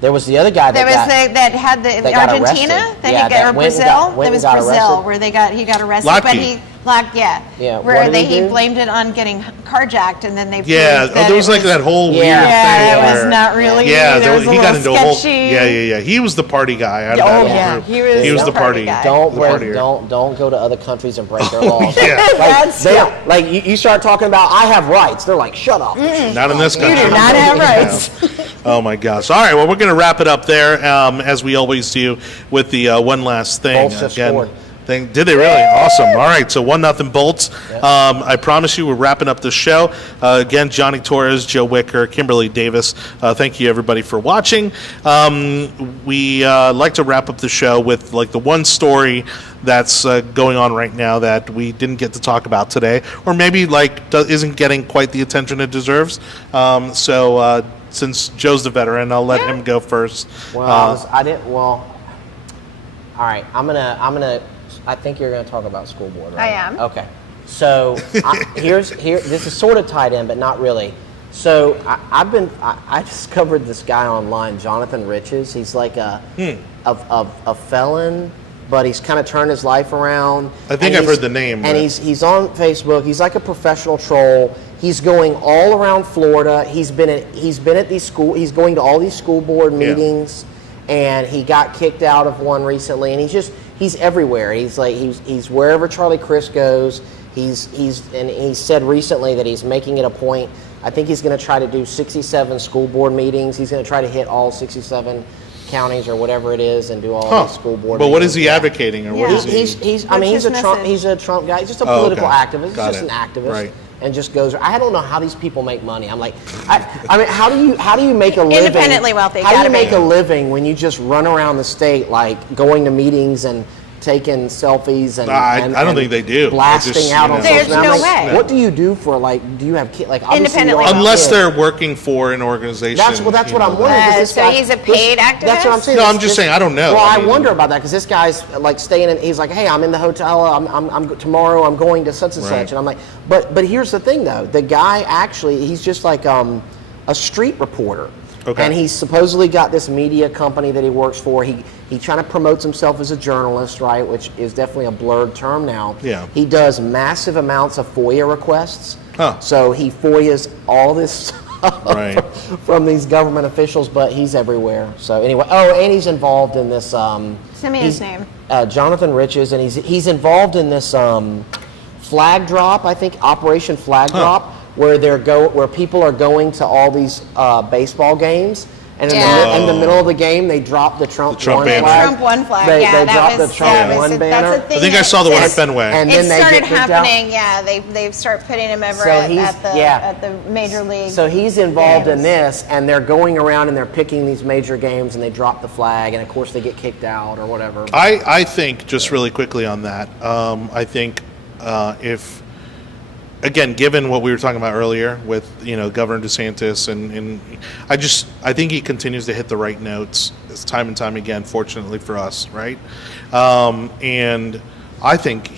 There was the other guy There that was got, that had the that got Argentina arrested. that Yeah, he got that or went and Brazil. got- went That and was got Brazil arrested. where he got arrested, but Latke. he Yeah, what where did he he do? blamed it on getting carjacked, and then they Yeah, proved that there was it like that whole weird Yeah. thing. Yeah, it was where- not really. Yeah, there was a he got little into a whole. sketchy. Yeah. He was the party guy. Out of Oh, that yeah. group. He was the the party. party guy. Don't the break, partier. don't go to other countries and break their laws. Yeah. Like, That's- they yeah. don't, like you start talking about I have rights. They're like, shut up. Not in this country. do not have rights. Oh my gosh! All right, well, we're going to wrap it up there, as we always do, with the one last thing. Bolts just scored. Did they really? Awesome. All right, so 1-0 Bolts. I promise you, we're wrapping up the show. Again, Johnny Torres, Joe Wicker, Kimberly Davis. Thank you, everybody, for watching. We like to wrap up the show with like the one story that's going on right now that we didn't get to talk about today, or maybe like isn't getting quite the attention it deserves. Since Joe's the veteran, I'll let him go first. Well, I didn't. Well, all right. I'm gonna. I think you're gonna talk about school board, right? I am. Okay. So this is sort of tied in, but not really. So I discovered this guy online, Jonathan Riches. He's like a felon, but he's kind of turned his life around. I think And I've he's- heard the name, And but- he's on Facebook. He's like a professional troll. He's going all around Florida. He's been at these school. He's going to all these school board meetings, and he got kicked out of one recently. And he's everywhere. He's wherever Charlie Crist goes. He said recently that he's making it a point. I think he's going to try to do 67 school board meetings. He's going to try to hit all 67 counties or whatever it is and do all these school board But meetings. what is he advocating, or what Yeah. is he? He's What's he's his a Trump. message? He's a Trump guy. He's just a Oh, political okay. activist. He's Got just it. an activist, Right. and just goes. I don't know how these people make money. I'm like, I mean, how do you make a living? Independently wealthy, How do you gotta make be. a living when you just run around the state like going to meetings and taking selfies and I and- don't and think they do. I blasting just, out you on know. social There's media? I'm no like, way. What do you do for like? Do you have kids? Like obviously you Independently don't have Unless kids. they're working for an organization. That's what you I'm know. wondering. 'cause this So guy- he's a paid That's what I'm activist? saying. No, This- I'm just this- saying, I don't know. Well, I I mean- wonder about that because this guy's like staying in. He's like, hey, I'm in the hotel. I'm tomorrow. I'm going to such and Right. such. And I'm like, but here's the thing though. The guy actually, he's just like a street reporter. Okay. And he's supposedly got this media company that he works for. He kind of promotes himself as a journalist, right? Which is definitely a blurred term now. Yeah. He does massive amounts of FOIA requests. Huh. So he FOIAs all this stuff Right. from these government officials, but he's everywhere. So anyway, and he's involved in this. Send me his name. Jonathan Riches, and he's involved in this flag drop. I think Operation Flag Drop, where where people are going to all these baseball games. And in the middle of the game, they drop the Trump, Trump one banner. flag. Trump one flag. They yeah, drop that was the Trump that one was, banner. That's a thing I think I that saw the one at since Fenway. And it then they started get kicked out. happening. Yeah, they start putting him over So at the major league. So he's involved in games. this, and they're going around and they're picking these major games, and they drop the flag, and of course they get kicked out or whatever. I think, just really quickly on that, I think if, again, given what we were talking about earlier with, Governor DeSantis, and I think he continues to hit the right notes time and time again, fortunately for us, right? And I think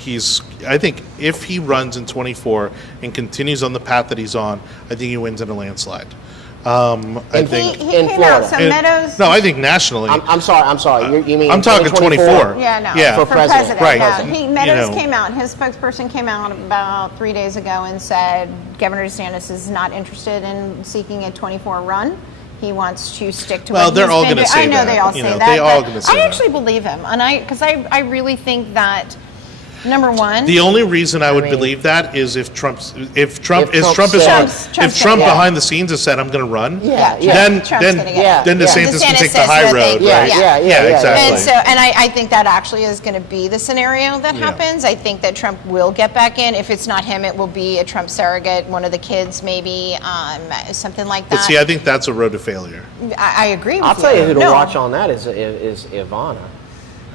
if he runs in 24 and continues on the path that he's on, I think he wins in a landslide. I think. He in came Florida. out. So And- Meadows. No, I think nationally. I'm sorry. You mean I'm talking 24. Yeah, no. Yeah. For For president. Right. No. Meadows You know. came out. His spokesperson came out about 3 days ago and said Governor DeSantis is not interested in seeking a 24 run. He wants to stick to Well, what they're he's all been gonna doing. say I know that. they all You say know, that. they all but gonna say I that. actually believe him, and because I really think that number one. The only reason I would mean- believe that is if Trump If Trump is said- Trump's Trump gonna- behind the scenes has said I'm going to run. Yeah, Then Trump's then gonna get it. then Yeah. DeSantis can DeSantis take the says high that road, they- right? yeah, exactly. And so, and I think that actually is going to be the scenario that happens. I think that Trump will get back in. If it's not him, it will be a Trump surrogate, one of the kids, maybe, something like that. But see, I think that's a road to failure. I agree with I'll tell you who to No. watch on that is Ivana.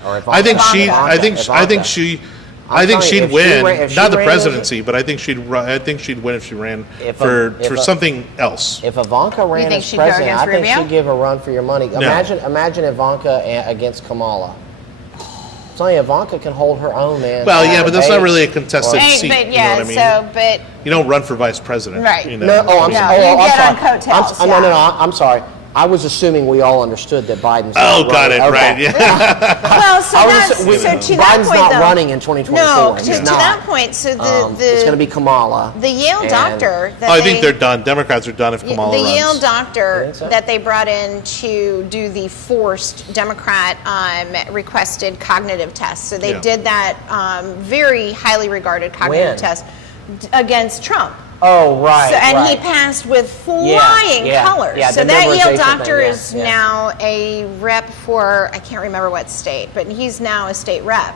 Or Ivanka. I think she. Ivanka. I think Ivanka. she. I'm I think telling you, she'd if she win, ran- if she not the ran presidency, but I think she'd run. I think she'd win if she ran If for if something else. If Ivanka ran think as she'd go president, against I think Rubio? she'd give a run for your money. Imagine Ivanka against Kamala. I'm telling you, Ivanka can hold her own, man. Well, yeah, but that's not Hey, really a contested Well, seat. But you yeah, know what I mean? but You don't run for vice president, Right. You know? No, oh, I'm, No, oh, you I'm get sorry. on coattails, No, yeah. I'm sorry. I was assuming we all understood that Biden's Oh, not got running. it, Okay. right. Yeah. Well, so I was that's, assu- so to Biden's that point, not though, running in 2024. No, He's to not. that point, so It's going to be Kamala. the Yale and- doctor that Oh, I they, think they're done. Democrats are done if Kamala the runs. Yale You doctor think so? that they brought in to do the forced Democrat requested cognitive test. So they Yeah. did that very highly regarded cognitive When? test against Trump. Oh, right. So, and right. he passed with flying yeah, colors. yeah, so the that Yale memorization doctor thing, yeah, is yeah. now a rep for, I can't remember what state, but he's now a state rep.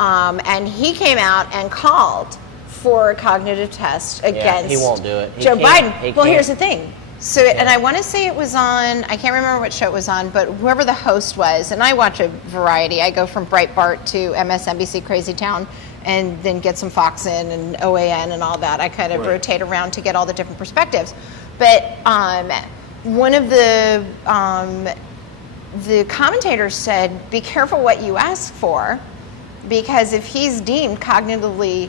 And he came out and called for a cognitive test against he won't do it. He Joe can't. Biden. He Well, can't. here's the thing. So, and I want to say it was on, I can't remember what show it was on, but whoever the host was, and I watch a variety. I go from Breitbart to MSNBC Crazy Town and then get some Fox in and OAN and all that. I kind of Right. rotate around to get all the different perspectives. But one of the commentators said, be careful what you ask for, because if he's deemed cognitively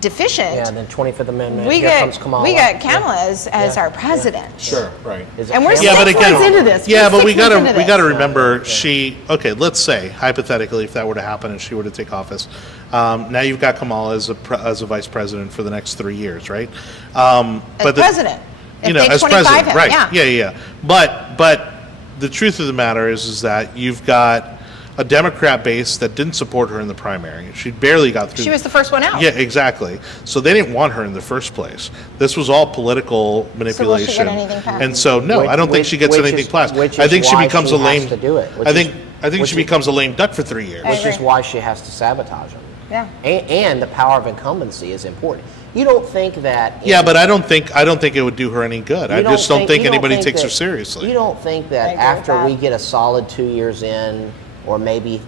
deficient, Yeah, and then 25th Amendment. we Here got comes Kamala. Kamala as Yeah. our president. Sure, right. Is it And we're Kamala? Yeah, but 6 again- months into this. Yeah, We're but 6 months into we this. gotta remember okay, let's say hypothetically if that were to happen and she were to take office, now you've got Kamala as a vice president for the next 3 years, right? As But president. you If know, they as 25 president, him, right? yeah. Yeah. But the truth of the matter is that you've got a Democrat base that didn't support her in the primary. She barely got through. She was the first one out. Yeah, exactly. So they didn't want her in the first place. This was all political manipulation. anything passed? And so, no, Which- I don't think which- she gets which anything is- passed. which I is think she why becomes she a has lame. to do it, which I is- think which she is- becomes a lame duck for 3 years. Which is agree. why she has to sabotage him. Yeah. And the power of incumbency is important. You don't think that? Yeah, but I don't think it would do her any good. I You just don't think you anybody think takes her that- seriously. You don't think I that agree with after that. we get a solid 2 years in, or maybe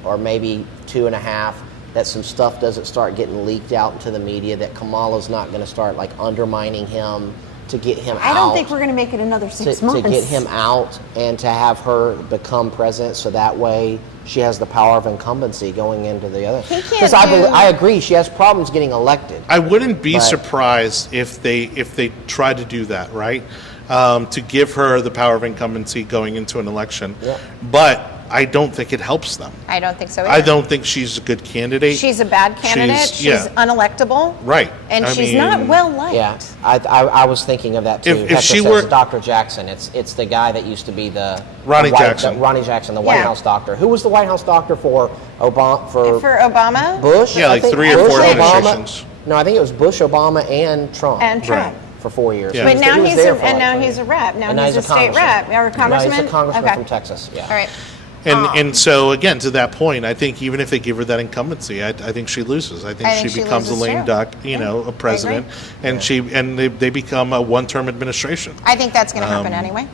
2.5, that some stuff doesn't start getting leaked out into the media, that Kamala's not going to start like undermining him to get him out? I don't think we're going to make it another to, 6 to months. get him out and to have her become president, so that way she has the power of incumbency going into the other. He can't Because do- I agree, she has problems getting elected. I wouldn't be But- surprised if they tried to do that, right? To give her the power of incumbency going into an election. Yeah. But I don't think it helps them. I don't think so either. I don't think she's a good candidate. She's a bad candidate. She's unelectable. Right. And I she's mean- not well liked. Yeah, I was thinking of that too. If Hector she says were- Dr. Jackson, it's the guy that used to be the Ronnie the White- Jackson. the Ronnie Jackson, the White Yeah. House doctor. Who was the White House doctor for Obama? For Obama Bush? Yeah, I like think 3 or 4 Bush, Obama. administrations. No, I think it was Bush, Obama, and Trump. and Trump. Right. For 4 years. Yeah. He But was- now he was he's there a, for and like now 20 he's a years. rep. Now And he's a state rep or a congressman. No, he's a congressman Okay. from Texas. Yeah. All right. And so again, to that point, I think even if they give her that incumbency, I think she loses. I think, I think she she becomes a loses lame too. duck, a president, and they become a one-term administration. I think that's going to Um, happen anyway.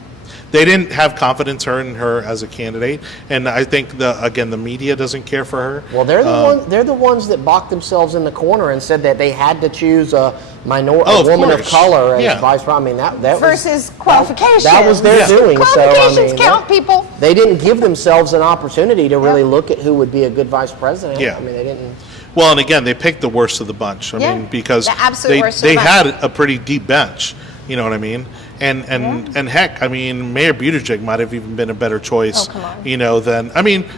They didn't have confidence in her as a candidate, and I think the media doesn't care for her. Well, they're the ones that balked themselves in the corner and said that they had to choose a of woman of course. color as Yeah. vice president. I mean, that Versus was, qualifications. That was their Yeah. doing. So I Qualifications mean, count, people. They didn't give themselves an opportunity to really look at who would be a good vice president. Yeah. I mean, they didn't. Well, and again, they picked the worst of the bunch. I Yeah. mean, because The absolute they worst of the bunch. had a pretty deep bench. You know what I mean? And heck, I mean, Mayor Buttigieg might have even been a better choice. Oh, come on. Than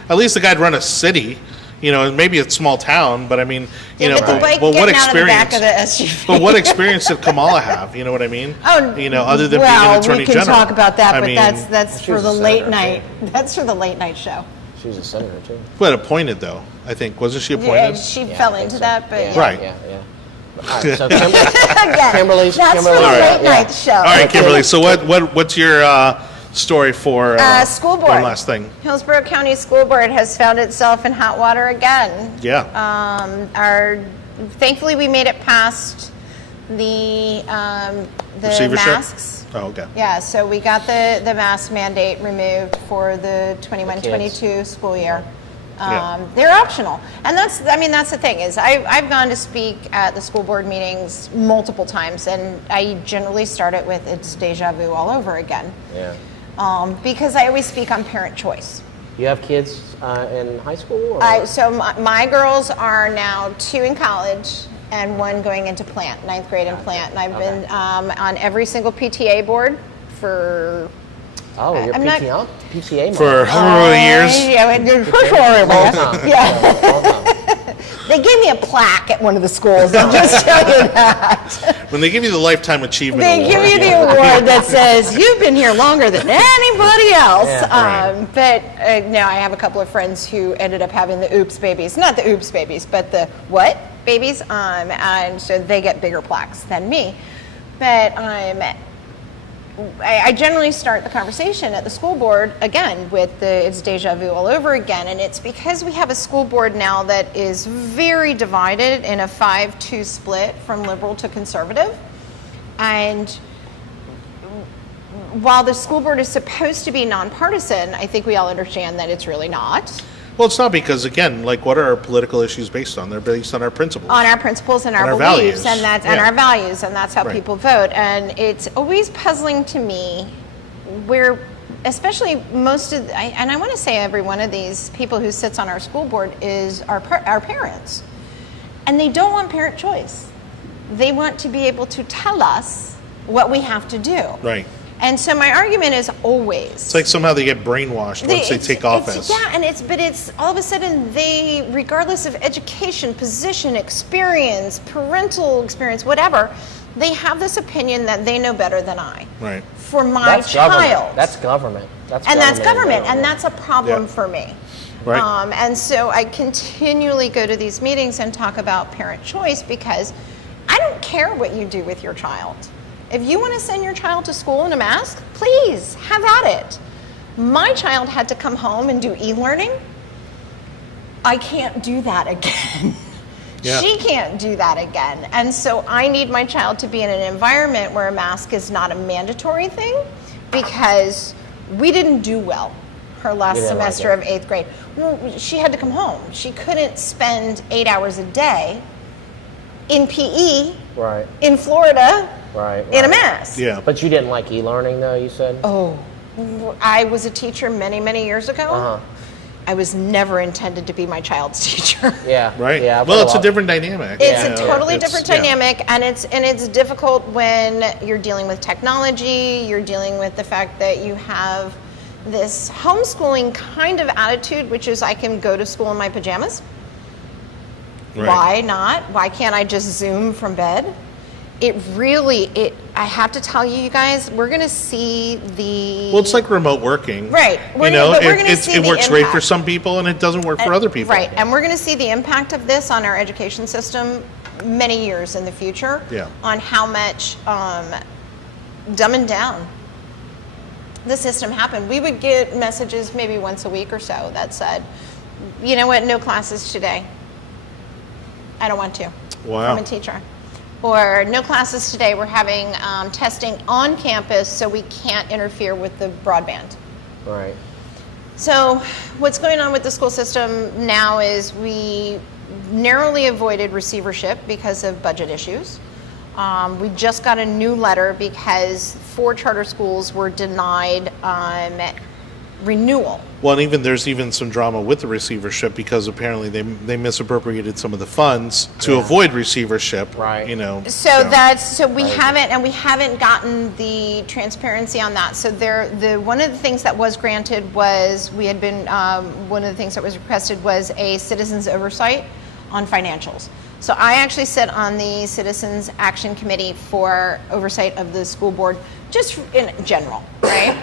at least the guy'd run a city. Maybe a small town, but I mean, But the bike but what getting out of the back experience? of the SUV. But what experience did Kamala have? You know what I mean? Oh, other than being well, an attorney we can general. talk about that, I but mean, that's She for was the a late senator, night. That's for the late night show. She was a senator too. but appointed though. I think wasn't she appointed? Yeah, she Yeah, fell I think into so. that, but Yeah, Right. Yeah. All right, so Kimberly, Again, Kimberly's- that's for the Kimberly's- late yeah. night show. All right, Okay. Kimberly. So what's your story for School board. one last thing? Hillsborough County School Board has found itself in hot water again. Yeah. Thankfully, we made it past the Receivership? masks. Oh, okay. Yeah, so we got the mask mandate removed for the 21-22 school year. Yeah. They're optional, and that's the thing is I've gone to speak at the school board meetings multiple times, and I generally start it with it's deja vu all over again, Yeah. because I always speak on parent choice. You have kids in high school? Or? So my girls are now 2 in college and 1 going into ninth grade in plant. And I've been on every single PTA board for Oh, you're I'm not- PTA mom. For however many years. Long time. They gave me a plaque at one of the schools. I'll just tell you that. When they give you the Lifetime Achievement They Award. give you the award that says you've been here longer than anybody else. Yeah, right. But now I have a couple of friends who ended up having the oops babies, not the oops babies, but the what babies, and so they get bigger plaques than me. But I generally start the conversation at the school board again with it's deja vu all over again, and it's because we have a school board now that is very divided in a 5-2 split from liberal to conservative. And while the school board is supposed to be nonpartisan, I think we all understand that it's really not. Well, it's not because, again, like, what are our political issues based on? They're based on our principles. On our principles and our our beliefs, values. and that's Yeah. our values, and that's how Right. people vote. And it's always puzzling to me, where, especially and I want to say every one of these people who sits on our school board is our parents, and they don't want parent choice. They want to be able to tell us what we have to do. Right. And so my argument is always. It's like somehow they get brainwashed once they take office. Yeah, and it's all of a sudden they, regardless of education, position, experience, parental experience, whatever, they have this opinion that they know better than I. Right. For my That's government. child. That's government. That's And that's in government, general. and that's a problem Yeah. for me. Right. And so I continually go to these meetings and talk about parent choice because I don't care what you do with your child. If you want to send your child to school in a mask, please have at it. My child had to come home and do e-learning. I can't do that again. Yeah. She can't do that again. And so I need my child to be in an environment where a mask is not a mandatory thing, because we didn't do well her last You didn't like semester it. of 8th grade. Well, she had to come home. She couldn't spend 8 hours a day in PE Right. in Florida Right. in a right. mask. Yeah. But you didn't like e-learning, though, you said? Oh, I was a teacher many, many years ago. Uh-huh. I was never intended to be my child's teacher. Yeah. Right. Yeah. I've Well, heard it's a lot- different dynamic. It's you a know, totally it's- different yeah. dynamic, and it's difficult when you're dealing with technology. You're dealing with the fact that you have this homeschooling kind of attitude, which is I can go to school in my pajamas. Right. Why not? Why can't I just Zoom from bed? I have to tell you guys, we're going to see the. Well, it's like remote working. Right. You know, but we're gonna see it the works great for impact. some people and it doesn't work for other people. Right, and we're going to see the impact of this on our education system many years in the future. Yeah. On how much dumbing down the system happened. We would get messages maybe once a week or so that said, you know what, no classes today. I don't want to. Wow. I'm a teacher. Or no classes today, we're having testing on campus, so we can't interfere with the broadband. Right. So what's going on with the school system now is we narrowly avoided receivership because of budget issues. We just got a new letter because 4 charter schools were denied renewal. Well, and there's even some drama with the receivership because apparently they misappropriated some of the funds to avoid receivership. Right. You know. So we haven't gotten the transparency on that. So one of the things that was granted was one of the things that was requested was a citizens oversight on financials. So I actually sit on the Citizens Action Committee for oversight of the school board, just in general, right?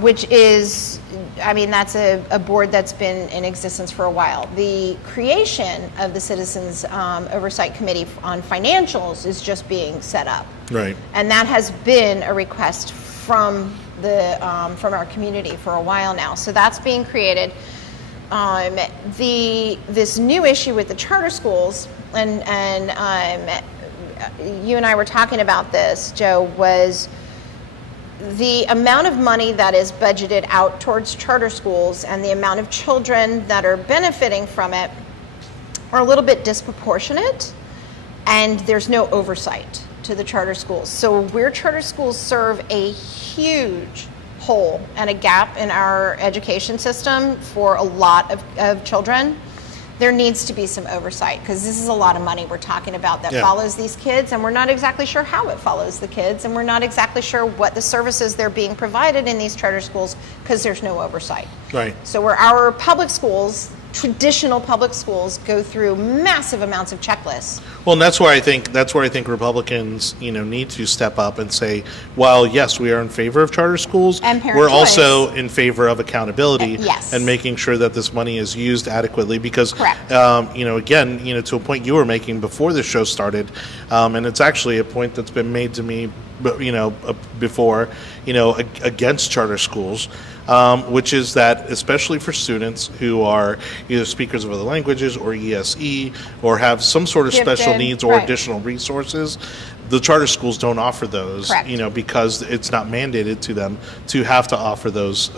Which is, that's a board that's been in existence for a while. The creation of the Citizens Oversight Committee on financials is just being set up. Right. And that has been a request from our community for a while now. So that's being created. This new issue with the charter schools, and you and I were talking about this, Joe, was the amount of money that is budgeted out towards charter schools and the amount of children that are benefiting from it are a little bit disproportionate, and there's no oversight to the charter schools. So where charter schools serve a huge hole and a gap in our education system for a lot of children, there needs to be some oversight, because this is a lot of money we're talking about that Yeah. follows these kids, and we're not exactly sure how it follows the kids, and we're not exactly sure what the services they're being provided in these charter schools, because there's no oversight. Right. So where our public schools, traditional public schools, go through massive amounts of checklists. Well, and that's where I think Republicans, need to step up and say, while yes, we are in favor of charter schools, And parent we're choice. also in favor of accountability Yes. and making sure that this money is used adequately. Because, Correct. Again, to a point you were making before the show started, and it's actually a point that's been made to me, before, against charter schools. Which is that, especially for students who are either speakers of other languages or ESE or have some sort of special Gifted, needs or right. additional resources, the charter schools don't offer those, Correct. because it's not mandated to them to have to offer those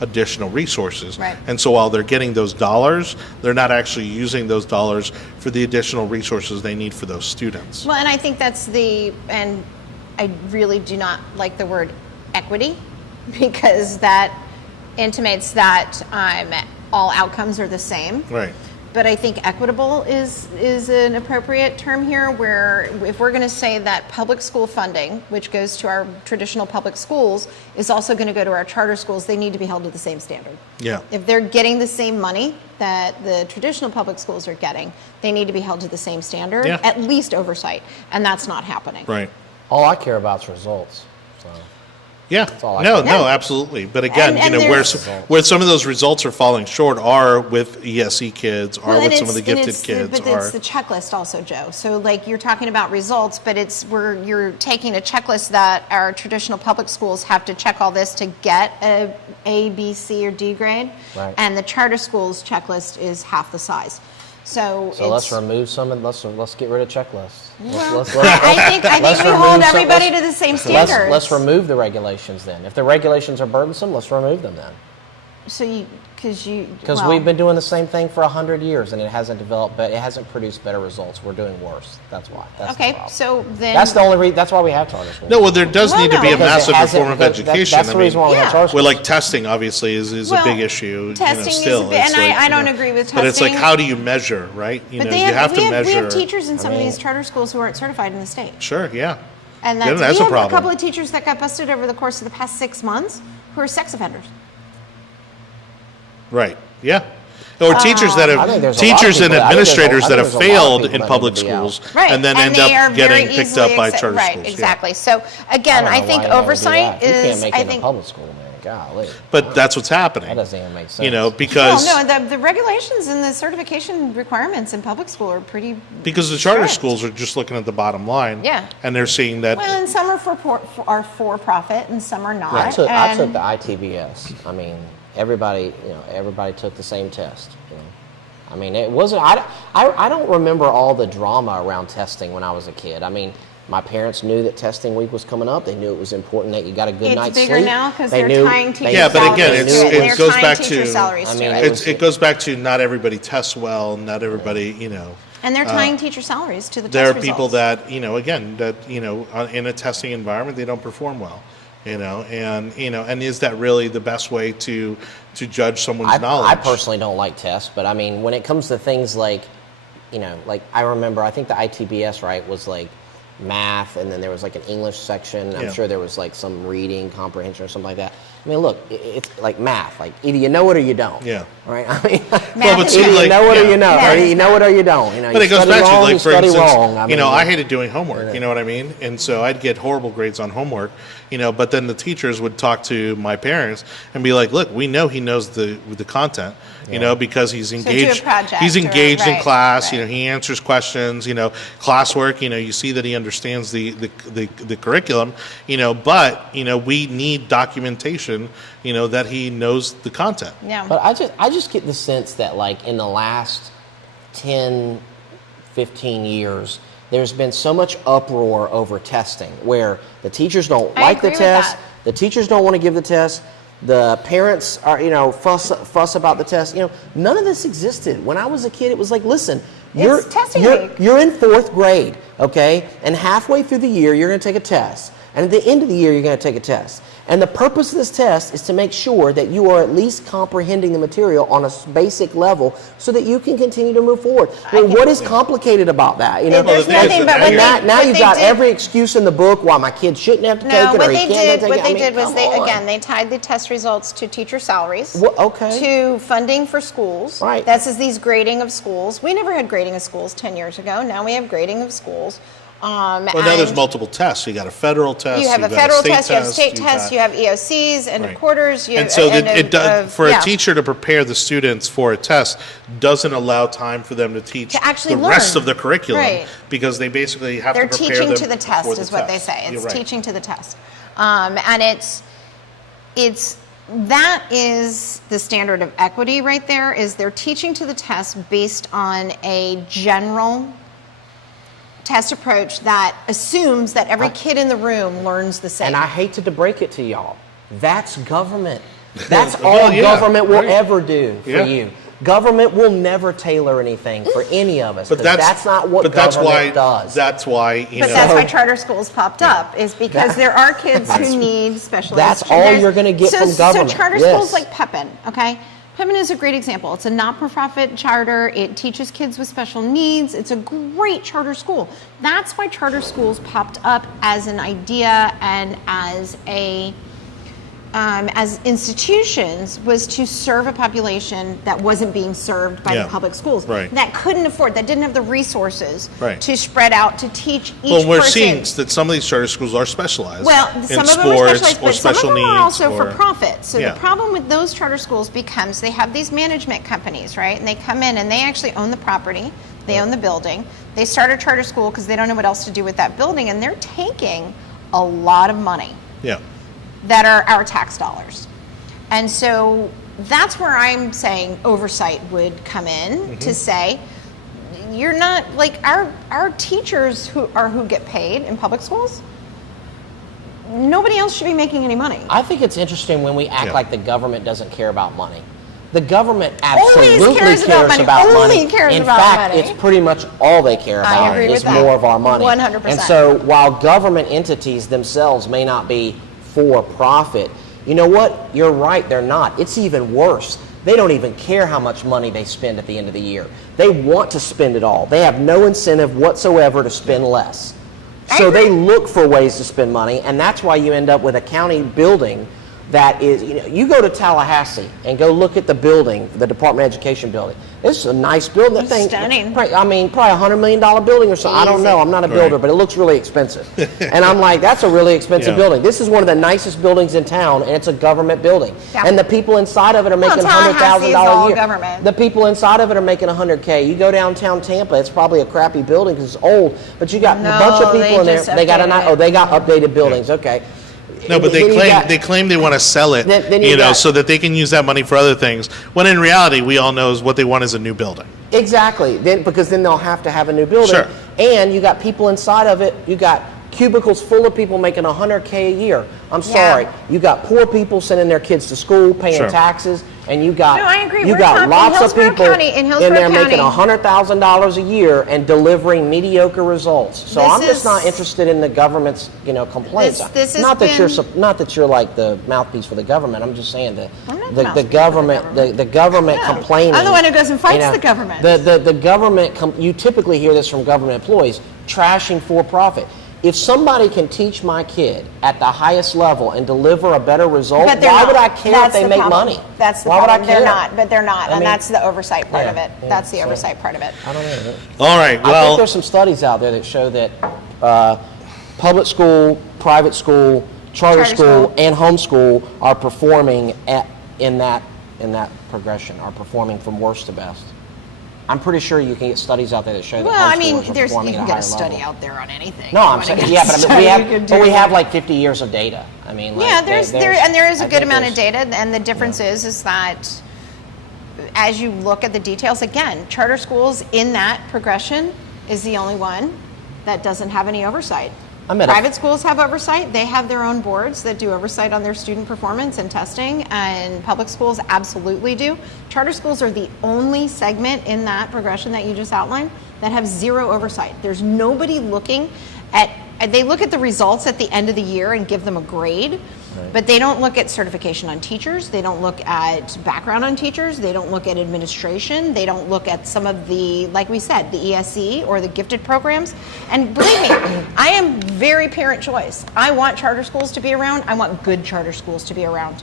additional resources. Right. And so while they're getting those dollars, they're not actually using those dollars for the additional resources they need for those students. Well, and I think and I really do not like the word equity, because that intimates that all outcomes are the same. Right. But I think equitable is an appropriate term here, where if we're going to say that public school funding, which goes to our traditional public schools, is also going to go to our charter schools, they need to be held to the same standard. Yeah. If they're getting the same money that the traditional public schools are getting, they need to be held to the same standard, Yeah. at least oversight, and that's not happening. Right. All I care about is results. So. Yeah, all I no, care. no, absolutely. But again, And where some of those results are falling short are with ESE kids, or Well, with and some of the it's- and gifted it's kids. But it's the checklist also, Joe. So like you're talking about results, but it's where you're taking a checklist that our traditional public schools have to check all this to get a B, C, or D grade, Right. and the charter schools checklist is half the size. So Let's remove some and let's get rid of checklists. Well, I think we hold everybody to the same standards. Let's remove the regulations then. If the regulations are burdensome, let's remove them then. So Because we've been doing the same thing for 100 years and it hasn't developed, but it hasn't produced better results. We're doing worse. That's why. That's the okay. problem. So then That's the only reason. That's why we have charter schools. No, well, there does Well, need to be no. a Because massive it hasn't- reform of because education. That's the reason why we have Yeah. charter schools. Well, like testing, obviously, is a Well, big issue. testing is a still. bit- It's and like, I don't agree with But it's like, testing. how do you measure, right? You but know, they you have to we measure. have teachers in some of these charter schools who aren't certified in the state. Sure, yeah. And Yeah, that's, that's we a have problem. a couple of teachers that got busted over the course of the past 6 months who are sex offenders. Right. Yeah. Or teachers that I think have there's a lot of teachers and people- I think there's a- administrators I that think have there's a lot of failed people in that public need to be out. schools Right. and then they end are up getting very picked up easily by accept- charter right, schools. yeah. exactly. So again, I think oversight you is, can't make I it in a think, public school, man. Golly. But that's what's happening. That doesn't even make sense. You know, well, because no, the regulations and the certification requirements in public school are pretty, the charter strict. schools are just looking at the bottom line. Yeah. And they're seeing that. well, and some are for profit and some are not. I took and- the ITBS. I mean, everybody took the same test. I mean, it wasn't. I don't remember all the drama around testing when I was a kid. I mean, my parents knew that testing week was coming up. They knew it was important that you got a good It's night's bigger sleep. now because They they're knew- tying teacher Yeah, but again, salaries it's- to it They're goes tying back teacher to- salaries I to mean, it. it goes back to not everybody tests well, not everybody, And they're tying teacher salaries to the test there are results. people that, again, that, in a testing environment, they don't perform well, and is that really the best way to judge someone's knowledge? I personally don't like tests, but I mean, when it comes to things like, like I remember, I think the ITBS, right, was like math, and then there was like an English section. I'm Yeah. sure there was like some reading comprehension or something like that. I mean, look, it's like math. Like either you know it or you don't. Yeah. Right. I mean, Well, but see, either like, you know it or yeah. you know, Math or is you know it or you don't. But you it goes study back to, wrong, like, you for study instance, wrong. I mean, I hated doing homework, you know what I mean? And so I'd get horrible grades on homework, but then the teachers would talk to my parents and be like, look, we know he knows the content, because he's do a engaged. project He's or- engaged in right, class, right. he answers questions, classwork, you see that he understands the curriculum, but, we need documentation, that he knows the content. Yeah. But I just get the sense that like in the last 10, 15 years, there's been so much uproar over testing where the teachers don't I like the agree with test, that. the teachers don't want to give the test, the parents are, fuss about the test. None of this existed. When I was a kid, it was like, listen, It's testing week. you're in 4th grade, okay? And halfway through the year, you're going to take a test. And at the end of the year, you're going to take a test. And the purpose of this test is to make sure that you are at least comprehending the material on a basic level so that you can continue to move forward. Well, what is complicated about that? You know, There's the thing nothing is but that what now they you've got did- every excuse in the book why my kid shouldn't have to No, take it what or he they can't did, take what it. I they mean, did was come they on. again they tied the test results to teacher salaries, Well, okay. to funding for schools. Right. This is these grading of schools. We never had grading of schools 10 years ago. Now we have grading of schools. Well, now there's And multiple tests. You got a federal test. You have a you've got federal state test, you have state you've tests, got- you have EOCs, end of Right. quarters. And so it does for yeah. a teacher to prepare the students for a test doesn't allow time for them to teach To actually the rest learn. of the curriculum Right. because they basically have They're to prepare teaching them to the test, for the is what they test. say. It's You're right. teaching to the test, and it's that is the standard of equity right there. Is they're teaching to the test based on a general test approach that assumes that every kid in the room learns the same. And I hate to break it to y'all. That's government. That's Well, all yeah, government will right. ever do for Yeah. you. Government will never tailor anything for any of us. But 'cause that's, that's not what but that's government why, does. That's why, you But know. that's why charter schools popped up, is because That- there are kids who need special that's education. all There's- you're gonna get from government, So charter yes. schools like Pepin, okay? Pepin is a great example. It's a not-for-profit charter. It teaches kids with special needs. It's a great charter school. That's why charter schools popped up as an idea and as institutions, was to serve a population that wasn't being served by Yeah. the public schools, Right. that couldn't afford, that didn't have the resources Right. to spread out to teach each Well, we're person. seeing that some of these charter schools are specialized Well, in some of sports them are specialized, or but some of special them needs. are also or- for profit. So Yeah. the problem with those charter schools becomes they have these management companies, right? And they come in and they actually own the property, they own the building. They start a charter school because they don't know what else to do with that building, and they're taking a lot of money Yeah. that are our tax dollars. And so that's where I'm saying oversight would come in to say, you're not like our teachers who get paid in public schools. Nobody else should be making any money. I think it's interesting when we act Yeah. like the government doesn't care about money. The government Always absolutely cares about money. Only cares In about fact, money. it's pretty much all they care I about agree is with that. more of our money. 100%. And so while government entities themselves may not be for profit, you know what? You're right, they're not. It's even worse. They don't even care how much money they spend at the end of the year. They want to spend it all. They have no incentive whatsoever to spend less. So agree. they look for ways to spend money, and that's why you end up with a county building that is, you go to Tallahassee and go look at the building, the Department of Education building. It's a nice building. That thing, Stunning. probably $100 million building or something. I don't know. I'm not a builder, Right. but it looks really expensive. And I'm like, that's a really expensive Yeah. building. This is one of the nicest buildings in town, and it's a government building. Yeah. And the people inside of it are making Tallahassee is $100,000 all a year. government. The people inside of it are making $100K. You go downtown Tampa, it's probably a crappy building because it's old, but you got a bunch of No, people they in there. just They got updated it. they got updated buildings. Okay. No, but Then you claim they want to sell it, Then you you know, got- so that they can use that money for other things. When in reality, we all know is what they want is a new building. Exactly. Because then they'll have to have a new building. Sure. And you got people inside of it. You got cubicles full of people making $100K a year. I'm Yeah. sorry. You got poor people sending their kids to school, paying Sure. taxes, and you got No, I agree. you We're got talking lots of Hillsborough people County- in in Hillsborough there making County. $100,000 a year and delivering mediocre results. So This I'm just is- not interested in the government's complaints. This has not that been- not that you're like the mouthpiece for the government. I'm just saying I'm not the the mouthpiece for the government government. the government No. complaining. I'm the one who goes and fights you know, the government. The government, you typically hear this from government employees, trashing for profit. If somebody can teach my kid at the highest level and deliver a better result, But they're why would not. I care That's if they the make problem. money? That's the why problem. would I care? They're not, but they're not, I and mean- that's the oversight part Yeah, of it. yeah, That's the so- oversight part of it. I don't know. All right, I think well, there's some studies out there that show that public school, private school, charter Charter school, school. and homeschool are performing in that progression, are performing from worst to best. I'm pretty sure you can get studies out there that show that Well, I mean, homeschoolers are you performing can at a get higher a study level. out there on anything. No, You I'm wanna saying, get yeah, a but study, we you have, could but do we it. have like 50 years of data. I mean, like, Yeah, there is I a good think amount of there's- data, and the difference is that as you look at the details, again, charter schools in that progression is the only one that doesn't have any oversight. I'm at a- Private schools have oversight. They have their own boards that do oversight on their student performance and testing, and public schools absolutely do. Charter schools are the only segment in that progression that you just outlined that have zero oversight. There's nobody looking at they look at the results at the end of the year and give them a grade, but they don't look at certification on teachers. They don't look at background on teachers. They don't look at administration. They don't look at some of the, like we said, the ESE or the gifted programs. And believe me, I am very parent choice. I want charter schools to be around. I want good charter schools to be around.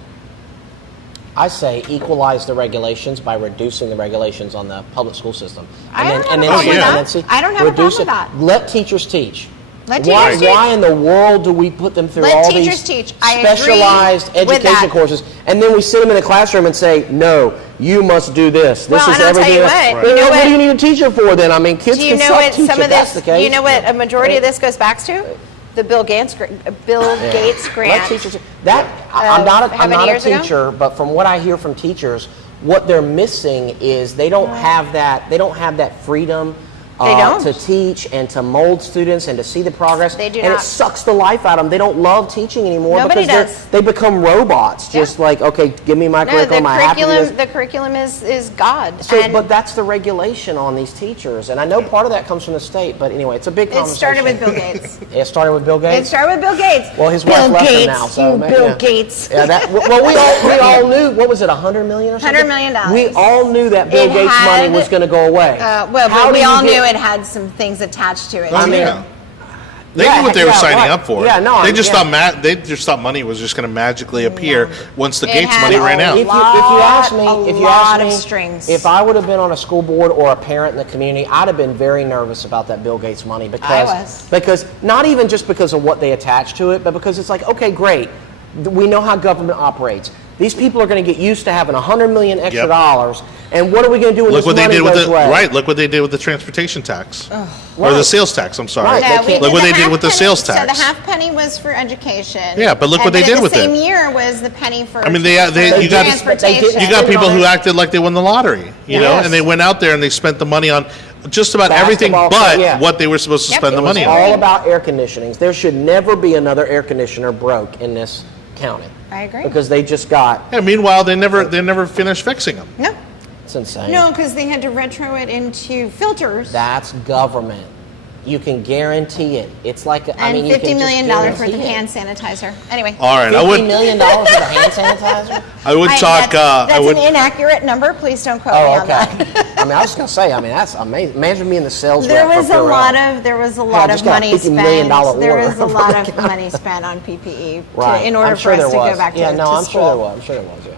I say equalize the regulations by reducing the regulations on the public school system. I don't have a and then problem with and that. then see, I don't have a problem reduce with it. that. Let teachers teach. Let teachers teach. Why in the world do we put them through Let all teachers these teach. I agree specialized with education that. courses, and then we sit them in the classroom and say, "No, you must do this. This Well, is and I'll tell everything." you else." what, you know What what- do you need a teacher for then? I mean, kids Do you can know what self-teach some if of that's this? the case. You know what a majority of this goes back to? The Bill Gates grant. Let teachers. I'm not how many a years ago? teacher, but from what I hear from teachers, what they're missing is they don't have that. They don't have that freedom. They don't. To teach and to mold students and to see the progress. They do and not. it sucks the life out of them. They don't love teaching anymore Nobody because does. they become robots. Just like, okay, give me my No, curriculum. I have to do this. the curriculum is God. So, and but that's the regulation on these teachers, and I know part of that comes from the state. But anyway, it's a big it conversation. started with Bill Gates. It started with Bill It Gates. started with Bill Gates. Well, his Bill wife left Gates, him now. So you man, Bill yeah. Gates. Yeah, we all knew. What was it? $100 million or something? $100 million. We all knew that Bill It Gates had- money was going to go away. Well, How but we do you all get- knew it had some things attached to it. Oh, I mean, yeah. They yeah, knew what they were yeah, signing right. up for. Yeah, no, they I'm- just yeah. thought they just thought money was just going to magically appear once the It Gates had money ran a out. If you ask me, a if you lot ask of me, strings. if I would have been on a school board or a parent in the community, I'd have been very nervous about that Bill Gates money because not even just because of what they attach to it, but because it's like, okay, great, we know how government operates. These people are going to get used to having $100 million extra Yep. dollars, and what are we going to do when Look this what they money did with goes the away? right. Look what they did with the transportation tax, or the Right. sales tax. I'm sorry. Right. No, They can't- Look what they did half with the penny- sales So tax. the half penny was for education. Yeah, but look what they did with the it. same year was the penny for. I mean, you got transportation. you got people who acted like they won the lottery, you know, Yes. and they went out there and they spent the money on just about everything Basketball, but yeah. what they were supposed to Yep, spend it the was money all on. about air conditionings. There should never be another air conditioner broke in this county. I agree. Because they just got, Yeah, meanwhile, they never finished fixing them. No, it's insane. no, because they had to retro it into filters. That's government. You can guarantee it. It's like, I mean, And you $50 can just million worth of guarantee hand it. sanitizer. Anyway, All right, I $50 would million worth of hand sanitizer? I would talk. That's I would. an inaccurate number. Please don't quote me Oh, on okay. that. I mean, I was just gonna say. I mean, that's amazing. Imagine being the sales There rep for was a Purell. lot just of got a money $50 million spent. There order was a for lot the of county. money spent on PPE Right. in order I'm for sure us there to was. go back to Yeah, no, to I'm school. sure there was. I'm sure there was. Yeah.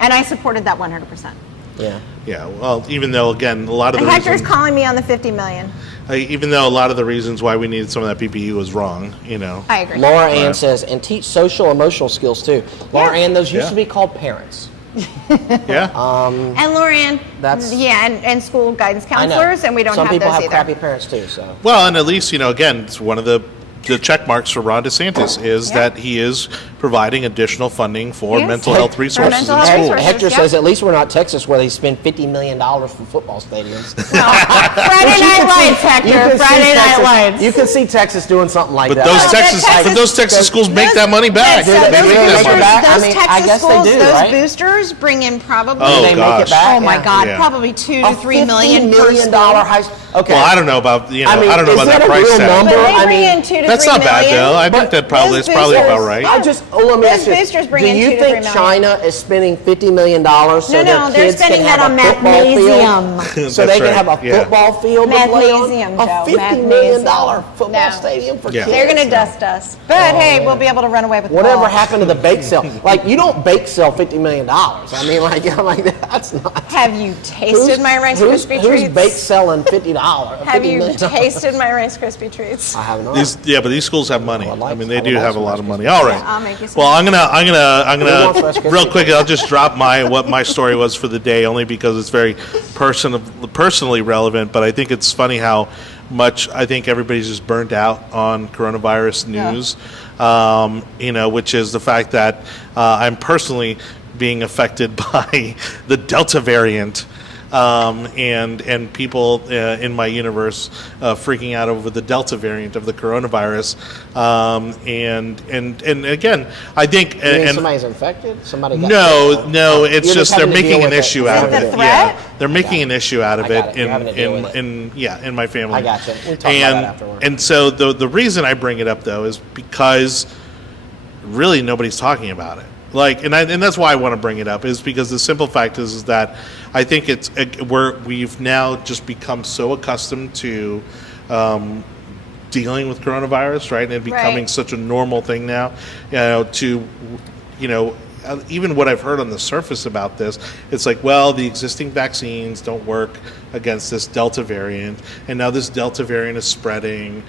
And I supported that 100%. Yeah. Yeah, well, even though again a lot of And the Hector's reasons, calling me on the 50 million. even though a lot of the reasons why we needed some of that PPE was wrong, you know. I agree. Laura Ann Right. says, and teach social emotional skills too. Laura Yeah. Ann, those used Yeah. to be called parents. Yeah. And Lorianne, That's- yeah, and school guidance I know. counselors, and we don't Some have people those have either. crappy parents too. So. Well, and at least, you know, again, it's one of the check marks for Ron DeSantis is Yeah. that he is providing additional funding for Yes. mental health For resources mental in health schools. resources. Hector yeah. says, at least we're not Texas where they spend $50 million for football stadiums. Friday Night Lights, Hector. Friday Night Lights. You can see Texas doing something like But that. those Like, Texas, but those Texas schools make that money back. So They those make boosters, it back? I those mean, I Texas guess they schools, do, those right? boosters bring in probably. Oh, they make gosh. it back. Oh my Yeah. God, Yeah. probably $2 A to $3 million $50 per million school. high school. Okay. Well, I don't know about, you know, I mean, I don't know is about that that a price real tag. number? But they I bring mean, in 2 to 3 That's not bad million. though. I think But that probably those it's probably boosters- about right. I just let me Those ask you, boosters bring do in you 2 to 3 think million. China is spending $50 million so No, their no, they're kids spending can that have on a football magnesium. field? So they That's can have a right, yeah. football field to play on? Magnesium, A Joe, $50 million magnesium. football No. stadium for Yeah. kids? They're going to dust us. But hey, we'll be able to run away with Whatever ball. happened to the bake sale? Like, you don't bake sell $50 million. I mean, like, I'm like, that's not. Have you tasted my Rice Krispie Who's treats? bake selling $50? Have you $50 million? tasted my Rice Krispie treats? I have not. But these schools have money. I like- I mean, I they would do like have a some lot Rice of money. All right. I'll make you some. Well, I'm Who wants Rice gonna Krispies? real quick. I'll just drop what my story was for the day, only because it's very personally relevant. But I think it's funny how much I think everybody's just burnt out on coronavirus news. You know, which is the fact that I'm personally being affected by the Delta variant and people in my universe freaking out over the Delta variant of the coronavirus. And again, I think You mean and somebody's infected? Somebody got no, it's You're just just they're having to making deal an with it. issue Is out of that it. the Yeah, threat? they're making an issue out of I got it it. You're having to deal with it. in my family. I gotcha. We'll talk about that afterward. And so the reason I bring it up though is because really nobody's talking about it. Like, and that's why I want to bring it up, is because the simple fact is that I think we've now just become so accustomed to dealing with coronavirus, right? And it becoming Right. such a normal thing now, even what I've heard on the surface about this, it's like, well, the existing vaccines don't work against this Delta variant, and now this Delta variant is spreading,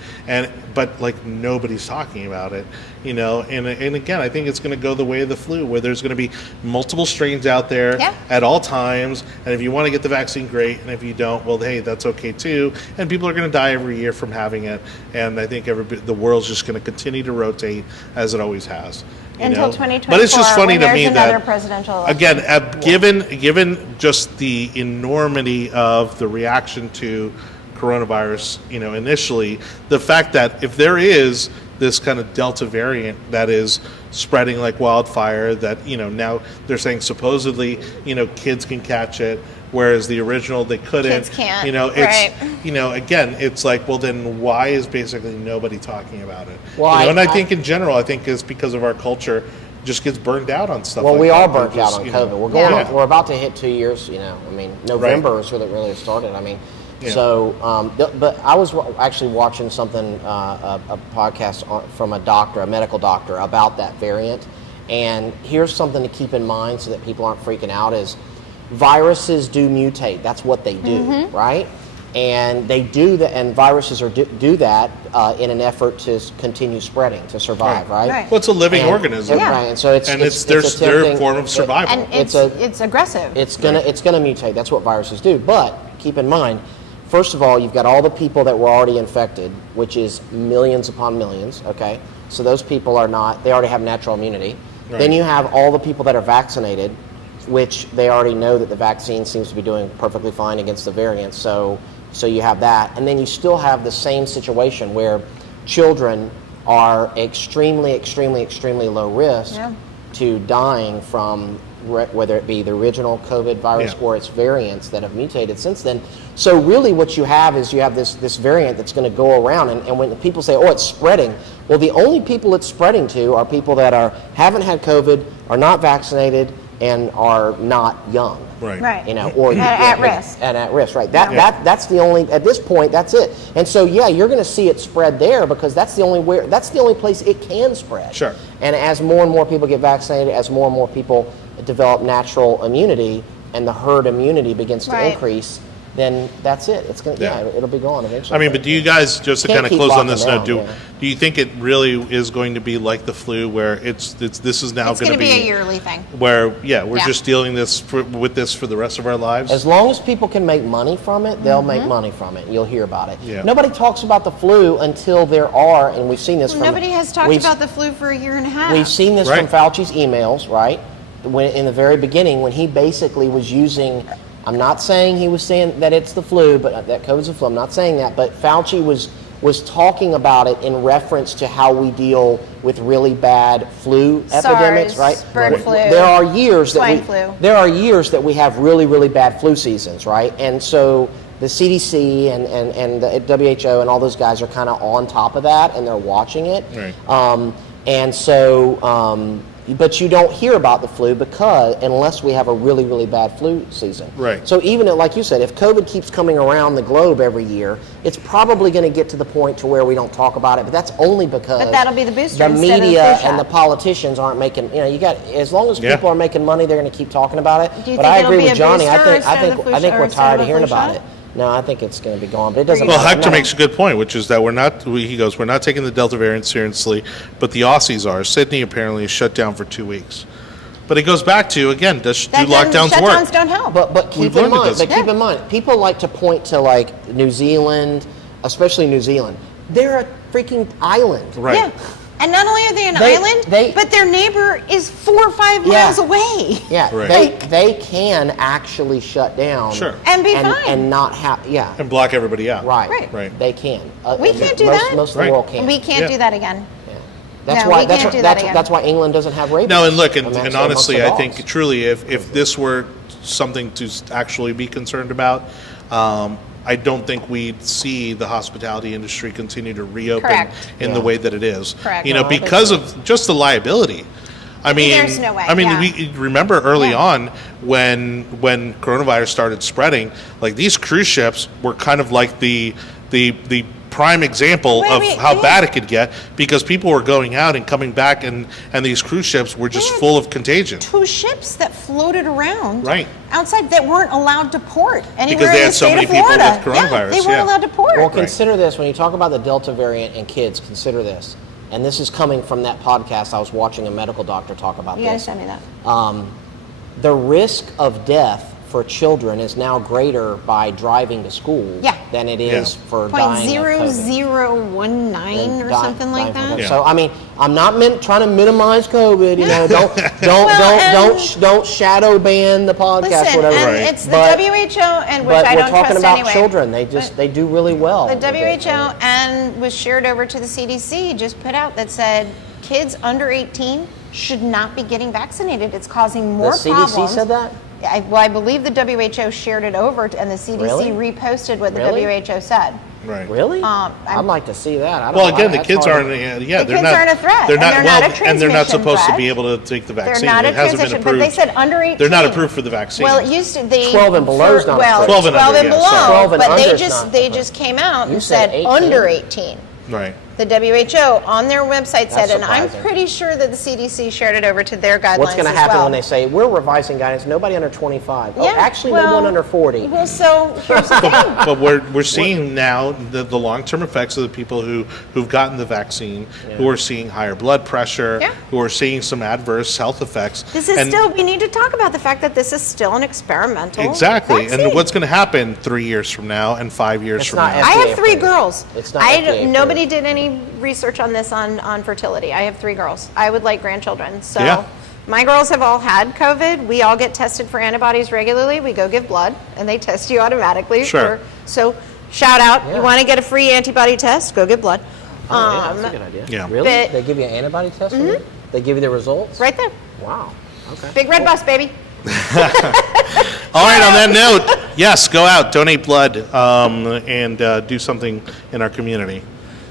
but like nobody's talking about it, and again, I think it's going to go the way of the flu, where there's going to be multiple strains out there Yeah. at all times, and if you want to get the vaccine, great, and if you don't, well, hey, that's okay too, and people are going to die every year from having it, and I think the world's just going to continue to rotate as it always has. Until But it's just 2024, funny when to there's me another that, presidential election. again, given just the enormity of the reaction to coronavirus, initially, the fact that if there is this kind of Delta variant that is spreading like wildfire, that now they're saying supposedly kids can catch it, whereas the original they couldn't. Kids can't, It's right. again, it's like, well, then why is basically nobody talking about it? Well, and I I- think in general, I think it's because of our culture just gets burned out on stuff. Well, like we that. are We're burnt out just, on you COVID. know- We're going. Yeah. We're about to hit 2 years. November is really started. Yeah. So. But I was actually watching something, a podcast from a medical doctor, about that variant. And here's something to keep in mind so that people aren't freaking out: is viruses do mutate. That's what they do, right? And they do that, and viruses do that in an effort to continue spreading, to survive, right? Right. Well, it's a living And- organism, Yeah. Right, and so it's their attempting- form of survival. And It's it's aggressive. It's gonna mutate. That's what viruses do. But keep in mind, first of all, you've got all the people that were already infected, which is millions upon millions. Okay, so those people they already have natural immunity. Right. Then you have all the people that are vaccinated, which they already know that the vaccine seems to be doing perfectly fine against the variant. So you have that, and then you still have the same situation where children are extremely, extremely, extremely low risk Yeah. to dying from whether it be the original COVID virus Yeah. or its variants that have mutated since then. So really what you have is this variant that's going to go around, and when people say, oh, it's spreading, well, the only people it's spreading to are people that haven't had COVID, are not vaccinated, and are not young. Right. Or At risk. And at risk, right? That's the only, at this point, that's it. And so you're going to see it spread there because that's the only place it can spread. Sure. And as more and more people get vaccinated, as more and more people develop natural immunity, and the herd immunity begins to Right. increase, then that's it. It's going Yeah. it'll be gone eventually. But do you guys, just to Can't kind of keep close on locking this down, note, yeah. do you think it really is going to be like the flu, where this is now It's going to be a yearly thing. where we're Yeah. just dealing with this for the rest of our lives? As long as people can make money from it, they'll make money from it. You'll hear about it. Yeah. Nobody talks about the flu until there are, and we've seen this from... Nobody has talked we've- about the flu for a year and a half. We've seen this Right. from Fauci's emails, right? When in the very beginning, when he basically was using, I'm not saying he was saying that it's the flu, but that COVID's the flu. I'm not saying that, but Fauci was talking about it in reference to how we deal with really bad flu epidemics, right? bird flu, There are years swine flu. there are years that we have really, really bad flu seasons, right? And so the CDC and the WHO and all those guys are kind of on top of that, and they're watching it. Right. But you don't hear about the flu unless we have a really, really bad flu season. Right. So even like you said, if COVID keeps coming around the globe every year, it's probably going to get to the point to where we don't talk about it. But that's only because But that'll be the booster the instead of the media flu and the shot. politicians aren't making. You got as long as Yeah. people are making money, they're going to keep talking about it. Do you But think I it'll agree be with a Johnny. I booster think instead of the flu I think shot we're or instead tired of of a hearing flu about shot? it. No, I think it's going to be gone, but it doesn't Well, matter. Hector No. makes a good point, which is that we're not taking the Delta variant seriously, but the Aussies are. Sydney apparently is shut down for 2 weeks. But it goes back to, again, do lockdowns work? Shutdowns don't help. But We've keep in learned it mind, doesn't. keep in mind, people like to point to like New Zealand, especially New Zealand. They're a freaking island. Right. Yeah. And not only are they an They- island, they- but their neighbor is 4 or 5 Yeah. miles away. Yeah, Right. they can actually shut down. Sure. And be fine. And not have, yeah, And block everybody out. right. Right. They can. We can't do most, that. Most of Right. the world can. We can't Yeah. do that again. Yeah. That's No, why. we That's can't why, do that again. that's why England doesn't have rabies. No, and look, and amongst honestly, the I dogs. think truly, if this were something to actually be concerned about, I don't think we'd see the hospitality industry continue to reopen Correct. in the Yeah. way that it is. Correct. You know, No, I think because so. of just the liability. I mean, There's no way, I mean, yeah. we remember early Yeah. on when coronavirus started spreading, like these cruise ships were kind of like the prime example Wait, of wait, how wait. bad it could get because people were going out and coming back and these cruise ships were just Yeah. full of contagion. 2 ships that floated around Right. outside that weren't allowed to port anywhere they in had the so state many of people with Florida. coronavirus, Yeah, they weren't yeah. allowed to port. Well, Right. consider this when you talk about the Delta variant in kids. Consider this, and this is coming from that podcast. I was watching a medical doctor talk about you gotta this. send me that. The risk of death for children is now greater by driving to school Yeah. than it is Yeah. for Point dying zero of COVID. zero 0.0019 or Di- something like dying from that. COVID. Yeah. So I mean, I'm not trying to minimize COVID. You know, don't shadow ban the podcast, Listen, whatever. and Right. it's the But- WHO, and which But I we're don't talking trust about anyway. children. They do really well. The with it. WHO and was shared over to the CDC just put out that said kids under 18 should not be getting vaccinated. It's causing more The CDC problems. said that? I believe the WHO shared it over, and the CDC Really? reposted what the Really? WHO said. Right. Really? I'm- I'd like to see that. I don't Well, know. again, the That's kids hard aren't. to- Yeah, The they're kids not. aren't a threat, They're and not. they're Well, not a and they're not transmission supposed to threat. be able to take the vaccine. not a It hasn't been transmission, approved. but they said under 18. They're not approved for the vaccine. Well, it used to they 12 and below is not well, approved. 12 and under, yeah, below, sorry. 12 and but under they is just not they approved. just came out You and said said 18. under 18. right. The WHO on their website said, That's and I'm surprising. pretty sure that the CDC shared it over to their guidelines What's going to as happen well. when they say we're revising guidance? Nobody under 25. Oh, Yeah, actually, no well, one under 40. Well, so here's the thing. But we're seeing now the long-term effects of the people who've gotten the vaccine, who are seeing higher blood pressure, Yeah. who are seeing some adverse health effects. This is And- still, we need to talk about the fact that this is still an experimental exactly, vaccine. and what's going to happen 3 years from now and 5 years It's from not now. I FDA have 3 approved. girls. It's not FDA approved. Nobody did any research on this on fertility. I have 3 girls. I would like grandchildren. So Yeah. my girls have all had COVID. We all get tested for antibodies regularly. We go give blood, and they test you automatically. Sure. So shout out. Yeah. You want to get a free antibody test? Go give blood. Oh, yeah, that's a good idea. yeah. Really? But- They give you an antibody test? for that? They give you the results? Right there. Wow. Okay. Big red bus, baby. All right, on that note, yes, go out, donate blood, and do something in our community.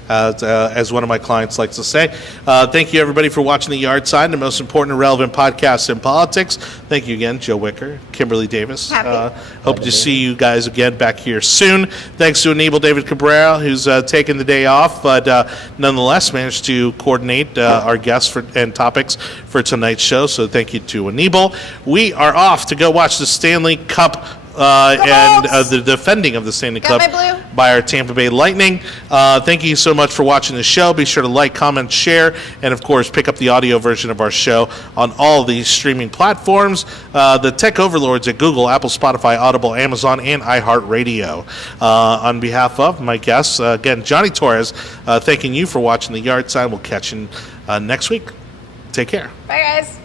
As one of my clients likes to say. Thank you, everybody, for watching The Yard Side, the most important and relevant podcast in politics. Thank you again, Joe Wicker, Kimberly Davis. Happy. Hope to see you guys again back here soon. Thanks to Anibal David Cabrera, who's taken the day off, but nonetheless managed to coordinate our guests and topics for tonight's show. So thank you to Anibal. We are off to go watch the Stanley Cup and Hawks! the defending of the Stanley Got Cup my blue. by our Tampa Bay Lightning. Thank you so much for watching the show. Be sure to like, comment, share, and of course, pick up the audio version of our show on all these streaming platforms. The tech overlords at Google, Apple, Spotify, Audible, Amazon, and iHeartRadio. On behalf of my guests, again, Johnny Torres, thanking you for watching The Yard Side. We'll catch you next week. Take care. Bye, guys.